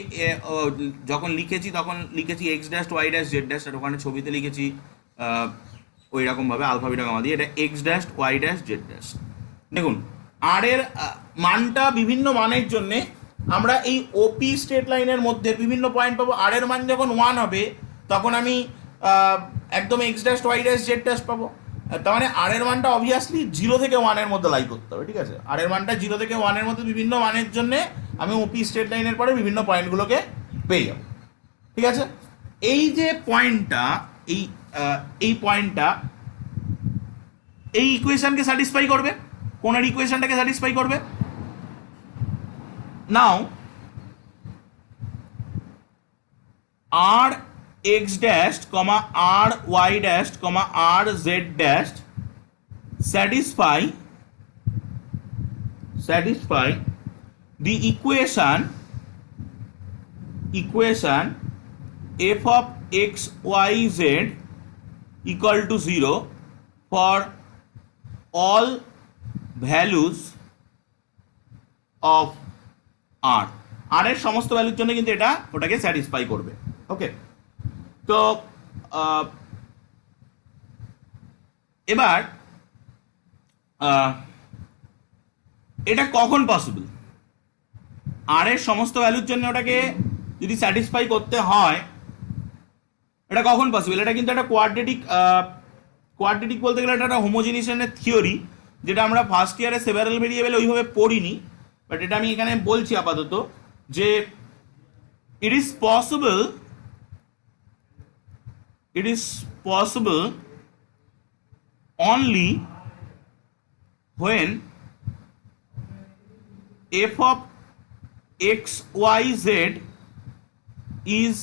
যখন লিখেছি তখন লিখেছি x dash y dash z dash, আর ওখানে ছবিতে লিখেছি ওই রকমভাবে আলফা বিটা গামা দিয়ে, এটা x dash y dash z dash. দেখুন আর এর মানটা বিভিন্ন মানের জন্যে আমরা এই ওপি স্ট্রেট লাইনের মধ্যে বিভিন্ন পয়েন্ট পাবো। আর এর মান যখন 1 হবে তখন আমি একদম x dash y dash z dash পাবো। তার মানে আর এর মানটা অবভিয়াসলি 0 থেকে 1 এর মধ্যে লাই করতে হবে, ঠিক আছে। আর এর মানটা 0 থেকে 1 এর মধ্যে বিভিন্ন মানের জন্য আমি ওপি স্ট্রেট লাইনের পরে বিভিন্ন পয়েন্টগুলোকে পেয়ে যাব, ঠিক আছে। এই যে পয়েন্টটা, এই পয়েন্টটা এই ইকুয়েশনকে স্যাটিসফাই করবে, কোণের ইকুয়েশনটাকে স্যাটিসফাই করবে। Now r x dash comma r y dash comma r z dash satisfy the equation f of x y z equal to 0 for all values of r, আর এর সমস্ত ভ্যালুর জন্য কিন্তু এটা ওটাকে স্যাটিসফাই করবে। ওকে, তো এবার এটা কখন পসিবল, আর এর সমস্ত ভ্যালুর জন্য ওটাকে যদি স্যাটিসফাই করতে হয়, এটা কখন পসিবল? এটা কিন্তু একটা কোয়াড্রেটিক বলতে গেলে এটা একটা হোমোজিনিয়েশনের থিওরি, যেটা আমরা ফার্স্ট ইয়ারে সেভারাল ভেরিয়েবল ওইভাবে পড়িনি, বাট এটা আমি এখানে বলছি আপাতত যে it is possible only when f of x y z is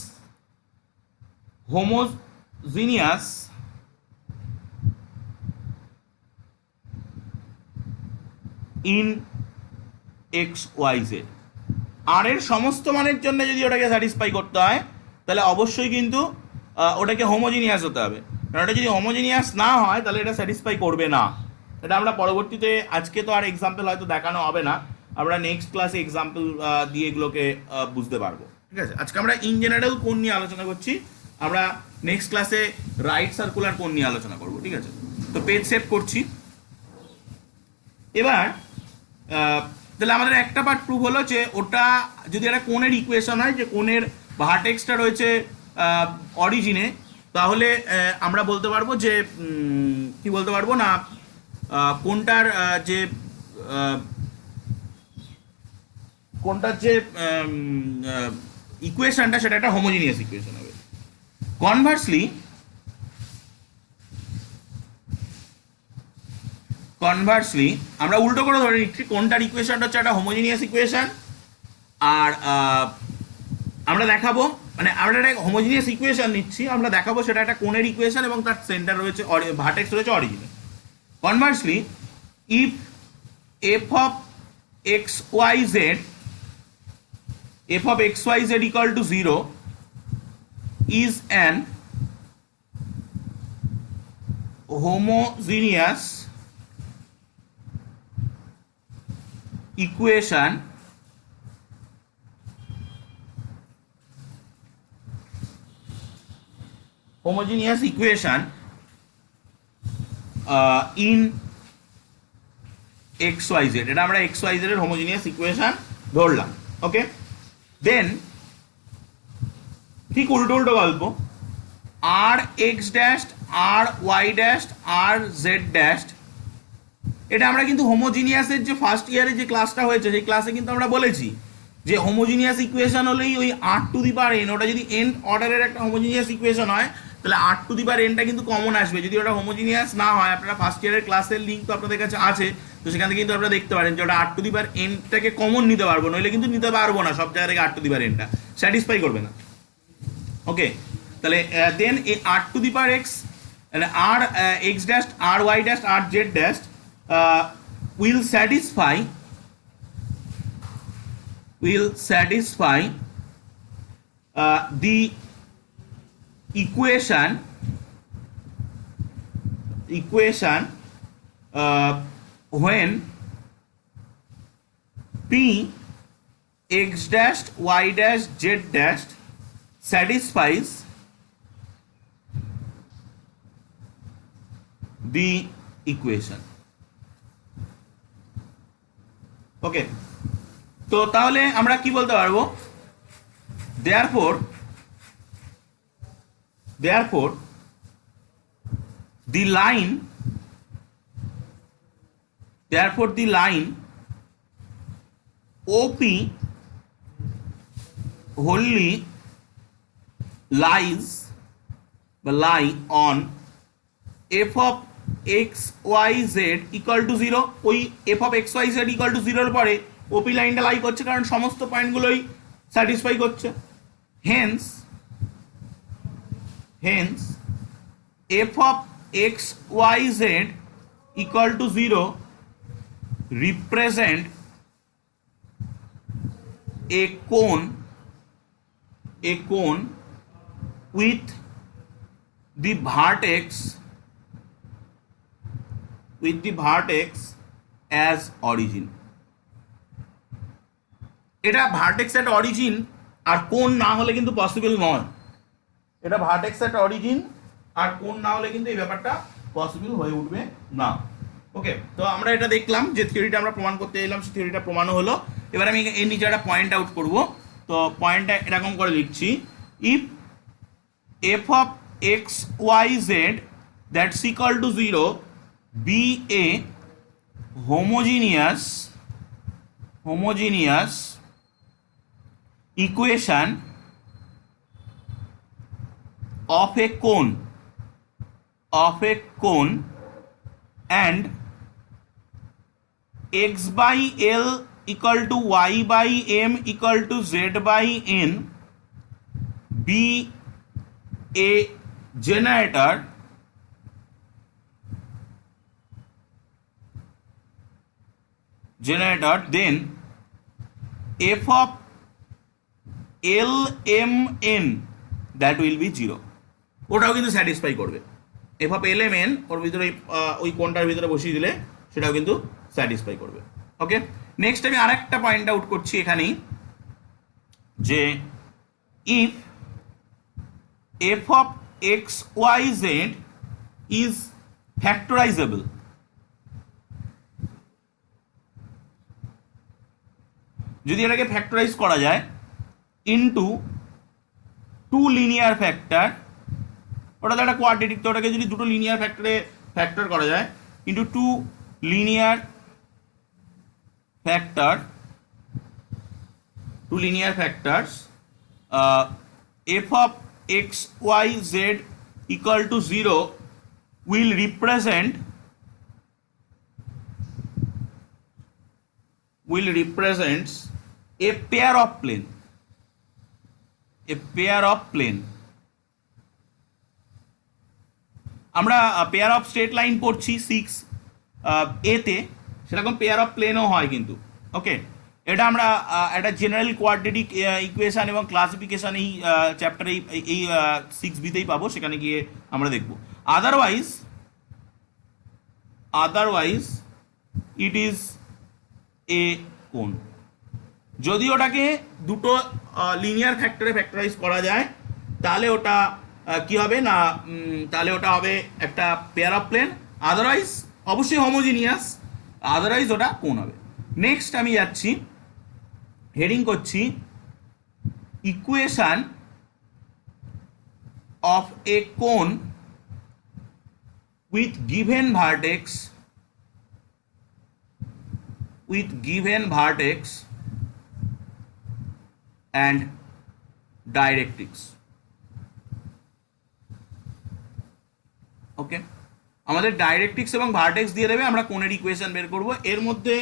homogeneous in x y z আর এর সমস্ত মানের জন্য যদি ওটাকে স্যাটিসফাই করতে হয় তাহলে অবশ্যই কিন্তু ওটাকে হোমোজিনিয়াস হতে হবে, কারণ ওটা যদি হোমোজিনিয়াস না হয় তাহলে এটা স্যাটিসফাই করবে না। এটা আমরা পরবর্তীতে, আজকে তো আর এক্সাম্পল হয়তো দেখানো হবে না, আমরা নেক্সট ক্লাসে এক্সাম্পল দিয়ে এগুলোকে বুঝতে পারবো। ঠিক আছে, আজকে আমরা ইন জেনারেল কোণ নিয়ে আলোচনা করছি, আমরা নেক্সট ক্লাসে রাইট সার্কুলার কোণ নিয়ে আলোচনা করবো। ঠিক আছে, তো পেজ সেভ করছি। এবার তাহলে আমাদের একটা পার্ট প্রুভ হলো যে ওটা যদি একটা কোণের ইকুয়েশন হয়, যে কোণের ভার্টেক্সটা রয়েছে অরিজিনে, তাহলে আমরা বলতে পারবো যে কি বলতে পারবো না, কোনটার যে ইকুয়েশনটা সেটা একটা হোমোজিনিয়াস ইকুয়েশন হবে। কনভার্সলি আমরা উল্টো করে ধরে নিচ্ছি কোনটার ইকুয়েশনটা হচ্ছে একটা হোমোজিনিয়াস ইকুয়েশন, আর আমরা দেখাবো, মানে আমরা একটা হোমোজিনিয়াস ইকুয়েশন নিচ্ছি, আমরা দেখাবো সেটা একটা কোণের ইকুয়েশন এবং তার সেন্টার রয়েছে, ভার্টেক্স রয়েছে অরিজিনে। Conversely if f of x y z equal to 0 is an homogeneous equation in xyz, এটা আমরা xyz এর হোমোজিনিয়াস ইকুয়েশন ধরলাম। ওকে, দেন ঠিক উল্টো উল্টো গল্প, আর x dash r y dash r z dash, এটা আমরা কিন্তু হোমোজিনিয়াসের যে ফার্স্ট ইয়ারে যে ক্লাসটা হয়েছে সেই ক্লাসে কিন্তু আমরা বলেছি যে হোমোজিনিয়াস ইকুয়েশন হলেই ওই আর টু দি পাওয়ার এন, ওটা যদি এন অর্ডারের একটা হোমোজিনিয়াস ইকুয়েশন হয় তাহলে আর টু দি পাওয়ার এনটা কিন্তু কমন আসবে। যদি ওটা হোমোজিনিয়াস না হয়, আপনারা ফার্স্ট ইয়ারের ক্লাসের লিঙ্ক তো আপনাদের কাছে আছে, তো সেখান থেকে কিন্তু আপনারা দেখতে পারেন যে ওটা আর টু দি পাওয়ার এনটাকে কমন নিতে পারবো, নইলে কিন্তু নিতে পারবো না, সব জায়গা থেকে আর টু দি পাওয়ার এনটা স্যাটিসফাই করবে না। ওকে, তাহলে দেন এই r to the power x, r x dash r y dash r z dash will satisfy the equation when p x dash y dash z dash satisfies the equation. ওকে, তো তাহলে আমরা কি বলতে পারবো, therefore the line OP wholly lies on f of x y z equal to 0, ওই f of x y z equal to 0-র পরে OP লাইনটা লাই করছে, কারণ সমস্ত পয়েন্টগুলোই স্যাটিসফাই করছে। Hence f of x y z equal to 0 represent a cone with the vertex as origin. এটা ভার্টেক্স এট অরিজিন আর কোণ না হলে কিন্তু পসিবল নয়। এটা ভার্টেক্স এট অরিজিন আর কোণ না হলে কিন্তু এই ব্যাপারটা পসিবল হয়ে উঠবে না। ওকে, তো আমরা এটা দেখলাম যে থিওরিটা আমরা প্রমাণ করতে এলাম, সেই থিওরিটা প্রমাণও হলো। এবার আমি এর নিচে একটা পয়েন্ট আউট করব। তো পয়েন্টটা এরকম করে লিখছি, if f of x y z that's equal to 0 be a homogeneous homogeneous equation of a cone and x by L equal to y by m equal to z by n be a generator then f of L m n that will be 0. ওটাও কিন্তু satisfy করবে। F of l m n ওর ভিতরে ওই কোনটার ভিতরে বসিয়ে দিলে সেটাও কিন্তু স্যাটিসফাই করবে। ওকে, নেক্সট আমি আরেকটা পয়েন্ট আউট করছি এখানেই, যে if f of x y z is factorizable, যদি এটাকে ফ্যাক্টরাইজ করা যায় ইনটু টু লিনিয়ার ফ্যাক্টর, ওটা তো একটা কোয়াড্রেটিক, তো ওটাকে যদি দুটো লিনিয়ার ফ্যাক্টরে ফ্যাক্টর করা যায় into two linear factors f of x y z equal to 0 will represent a pair of plane, আমরা পেয়ার অফ স্ট্রেট লাইন পড়ছি 6 এতে, সেরকম পেয়ার অফ প্লেনও হয় কিন্তু। ওকে, এটা আমরা একটা জেনারেল কোয়াড্রেটিক ইকুয়েশন এবং ক্লাসিফিকেশন এই চ্যাপ্টারে এই 6B-তেই পাবো, সেখানে গিয়ে আমরা দেখব। আদারওয়াইজ ইট ইজ এ কোন। যদি ওটাকে দুটো লিনিয়ার ফ্যাক্টরে ফ্যাক্টরাইজ করা যায় তাহলে ওটা কি হবে না, তাহলে ওটা হবে একটা পেয়ার অফ প্লেন, আদারওয়াইজ অবশ্যই হোমোজিনিয়াস, আদারওয়াইজ ওটা কোন হবে। নেক্সট আমি যাচ্ছি, হেডিং করছি equation of a cone with given vertex and directrix. Okay, আমাদের ডাইরেক্ট্রিক্স এবং ভার্টেক্স দিয়ে দেবে, আমরা কোণের ইকুয়েশন বের করব। এর মধ্যে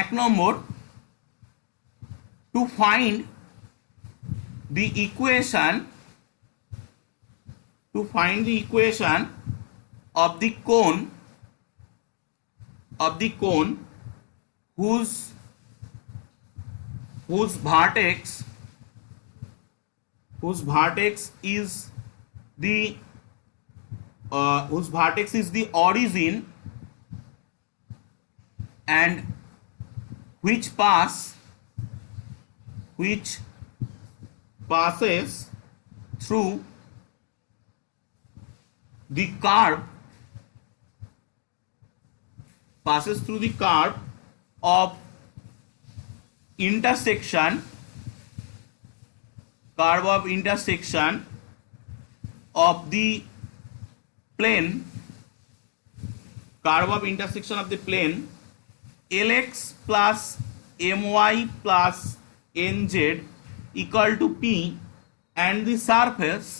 1 নম্বর, to find the equation of the cone whose vertex is the origin and which passes through the curve of intersection of the plane lx plus my plus nz equal to p and the surface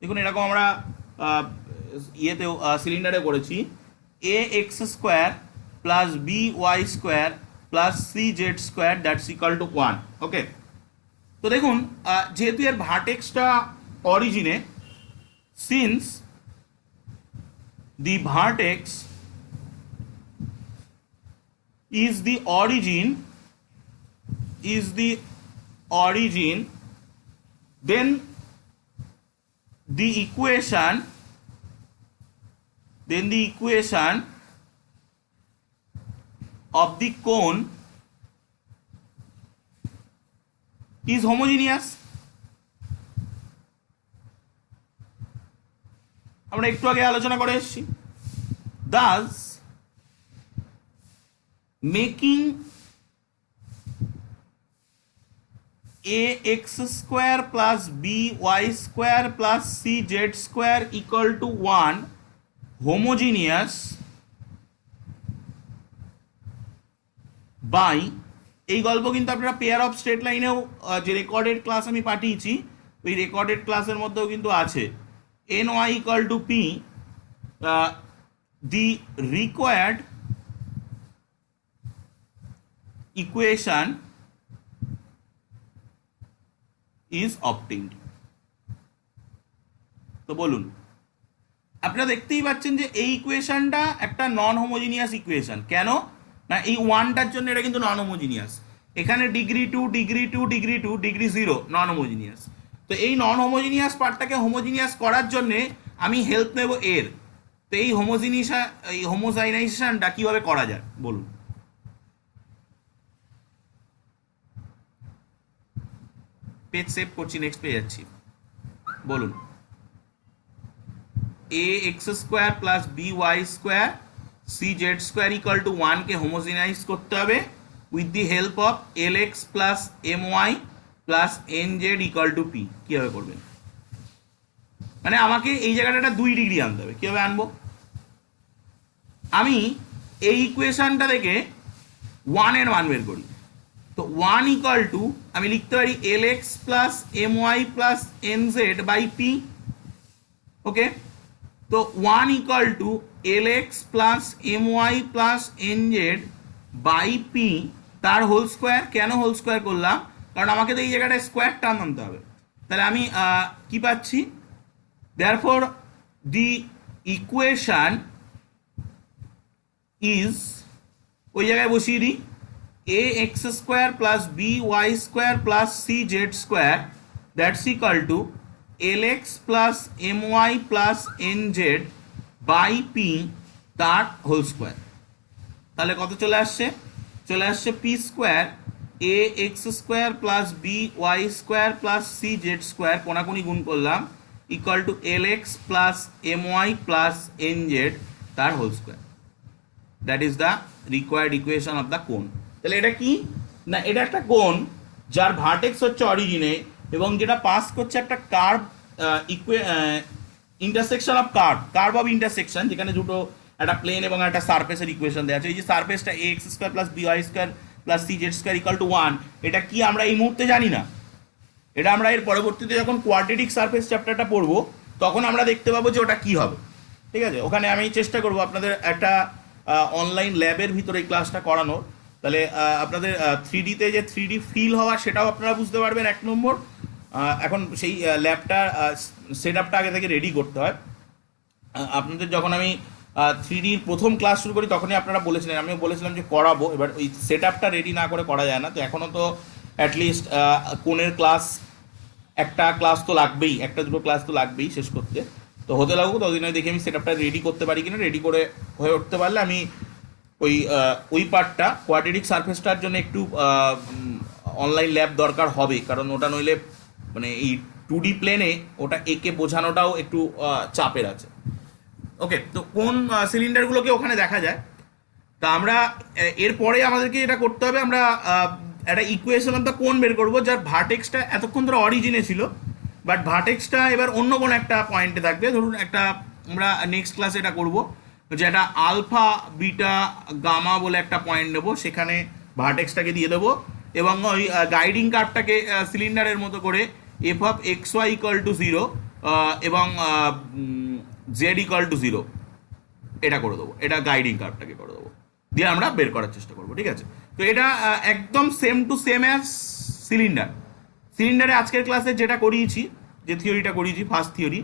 দেখুন এরকম আমরা ইয়েতে সিলিন্ডারে করেছি a x square plus b y square plus c z square that's equal to 1। Okay, তো দেখুন যেহেতু এর ভার্টেক্সটা অরিজিনে, since the vertex is the origin, then the equation of the cone is homogeneous। আমরা একটু আগে আলোচনা করে এসেছি। Thus making ax square plus by square plus cz square equal to 1 homogeneous by, এই গল্প কিন্তু আপনারা পেয়ার অফ স্ট্রেট লাইনেও যে রেকর্ডেড ক্লাস আমি পাঠিয়েছি ওই রেকর্ডেড ক্লাসের মধ্যেও কিন্তু আছে, n y equal to p, the required equation is obtained. তো বলুন, আপনারা দেখতেই পাচ্ছেন যে এই ইকুয়েশনটা একটা নন হোমোজিনিয়াস ইকুয়েশন। কেন না, এই ওয়ানটার জন্য এটা কিন্তু নন হোমোজিনিয়াস। এখানে degree two degree two degree two degree zero non homogeneous. তো এই নন হোমোজিনিয়াস পার্টটাকে হোমোজিনিয়াস করার জন্যে আমি হেল্প নেব এর। তো এই হোমোজাইনাইজেশনটা কিভাবে করা যায় বলুন। পেজ সেভ করছি, নেক্সট পেজ যাচ্ছি। বলুন, a x square plus b y square c z square equal to 1 के होमोजिनाइज करते হবে with the help of l x plus m y plus n z equal to p. কীভাবে করবেন, মানে আমাকে এই জায়গাটা 2 ডিগ্রি আনতে হবে। কীভাবে আনবো, আমি এই ইকুয়েশনটা থেকে 1 এর মান বের করি। তো 1 ইকুয়াল টু আমি লিখতে পারি l x plus m y plus n z by p. Okay, তো 1 equal to l x plus m y plus n z by p তার হোল স্কোয়ার। কেন হোল স্কোয়ার করলাম, কারণ আমাকে তো এই জায়গাটায় স্কোয়ার টার্ম আনতে হবে। তাহলে আমি কি পাচ্ছি, দেয়ারফর দি ইকুয়েশন ইজ, ওই জায়গায় বসিয়ে দিই, a x square plus b y square plus c z square that's equal to l x plus m y plus n z by p তার হোল স্কোয়ার। তাহলে কত চলে আসছে, চলে আসছে p square a x square plus b y square plus c z square কোনাকুনি গুণ করলাম equal to l x plus m y plus n z তার whole square. That is the required equation of the কোন। তাহলে এটা কি না, এটা একটা কোন যার ভার্টেক্স হচ্ছে অরিজিনে এবং যেটা পাস করছে একটা curve, intersection of curve of intersection, যেখানে দুটো একটা প্লেন এবং একটা সারফেসের ইকুয়েশন দেওয়া আছে। এই যে সারফেসটা a x square plus b y square plus c z square equal to 1, এটা কি আমরা এই মুহূর্তে জানি না। এটা আমরা এর পরবর্তীতে যখন কোয়াড্রেটিক সারফেস চ্যাপ্টারটা পড়বো তখন আমরা দেখতে পাবো যে ওটা কি হবে। ঠিক আছে, ওখানে আমি চেষ্টা করবো আপনাদের একটা অনলাইন ল্যাবের ভিতরে এই ক্লাসটা করানোর। তাহলে আপনাদের 3Dতে যে 3D ফিল হওয়া সেটাও আপনারা বুঝতে পারবেন, 1 নম্বর। এখন সেই ল্যাবটা সেট আপটা আগে থেকে রেডি করতে হয়। আপনাদের যখন আমি 3Dর প্রথম ক্লাস শুরু করি তখনই আপনারা বলেছিলেন, আমিও বলেছিলাম যে করাবো, এবার ওই সেট আপটা রেডি না করে করা যায় না। তো এখনও তো অ্যাটলিস্ট কোণের ক্লাস একটা ক্লাস তো লাগবেই, একটা দুটো ক্লাস তো লাগবেই শেষ করতে। তো হতে লাগুক, ততদিন দেখি আমি সেট আপটা রেডি করতে পারি কিনা। রেডি করে হয়ে উঠতে পারলে আমি ওই পার্টটা কোয়াড্রেটিক সারফেসটার জন্য একটু অনলাইন ল্যাব দরকার হবে, কারণ ওটা নইলে মানে এই 2D প্লেনে ওটা একে বোঝানোটাও একটু চাপের আছে। ওকে, তো কোন সিলিন্ডারগুলোকে ওখানে দেখা যায়। তা আমরা এরপরে আমাদেরকে এটা করতে হবে, আমরা একটা ইকুয়েশন অফ দ্য কোন বের করবো যার ভার্টেক্সটা এতক্ষণ ধরে অরিজিনে ছিল, বাট ভার্টেক্সটা এবার অন্য কোনো একটা পয়েন্টে থাকবে। ধরুন একটা, আমরা নেক্সট ক্লাসে এটা করবো যে একটা আলফা বিটা গামা বলে একটা পয়েন্ট নেবো, সেখানে ভার্টেক্সটাকে দিয়ে দেবো এবং ওই গাইডিং কার্ভটাকে সিলিন্ডারের মতো করে f of x y equal to 0 এবং জেড ইকুয়াল টু 0 এটা করে দেবো, এটা গাইডিং কার্ভটাকে করে দেবো, দিয়ে আমরা বের করার চেষ্টা করবো। ঠিক আছে, তো এটা একদম সেম টু সেম অ্যাজ সিলিন্ডারে আজকের ক্লাসে যেটা করিয়েছি, যে থিওরিটা করিয়েছি ফার্স্ট থিওরি,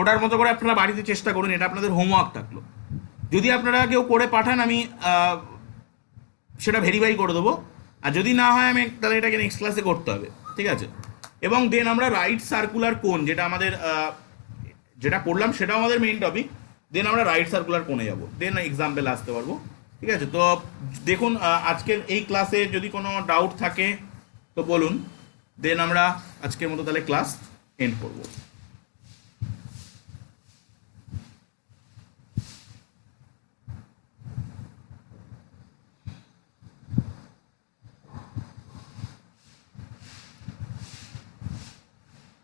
ওটার মতো করে আপনারা বাড়িতে চেষ্টা করুন। এটা আপনাদের হোমওয়ার্ক থাকলো। যদি আপনারা কেউ করে পাঠান আমি সেটা ভেরিফাই করে দেবো, আর যদি না হয় আমি তাহলে এটাকে নেক্সট ক্লাসে করতে হবে। ঠিক আছে, এবং দেন আমরা রাইট সার্কুলার কোন, যেটা আমাদের যেটা করলাম সেটাও আমাদের মেইন টপিক, দেন আমরা রাইট সার্কুলার কোণে যাবো, দেন এক্সাম্পল আসতে পারবো। ঠিক আছে, তো দেখুন আজকের এই ক্লাসে যদি কোনো ডাউট থাকে তো বলুন, দেন আমরা আজকের মতো তাহলে ক্লাস এন্ড করবো।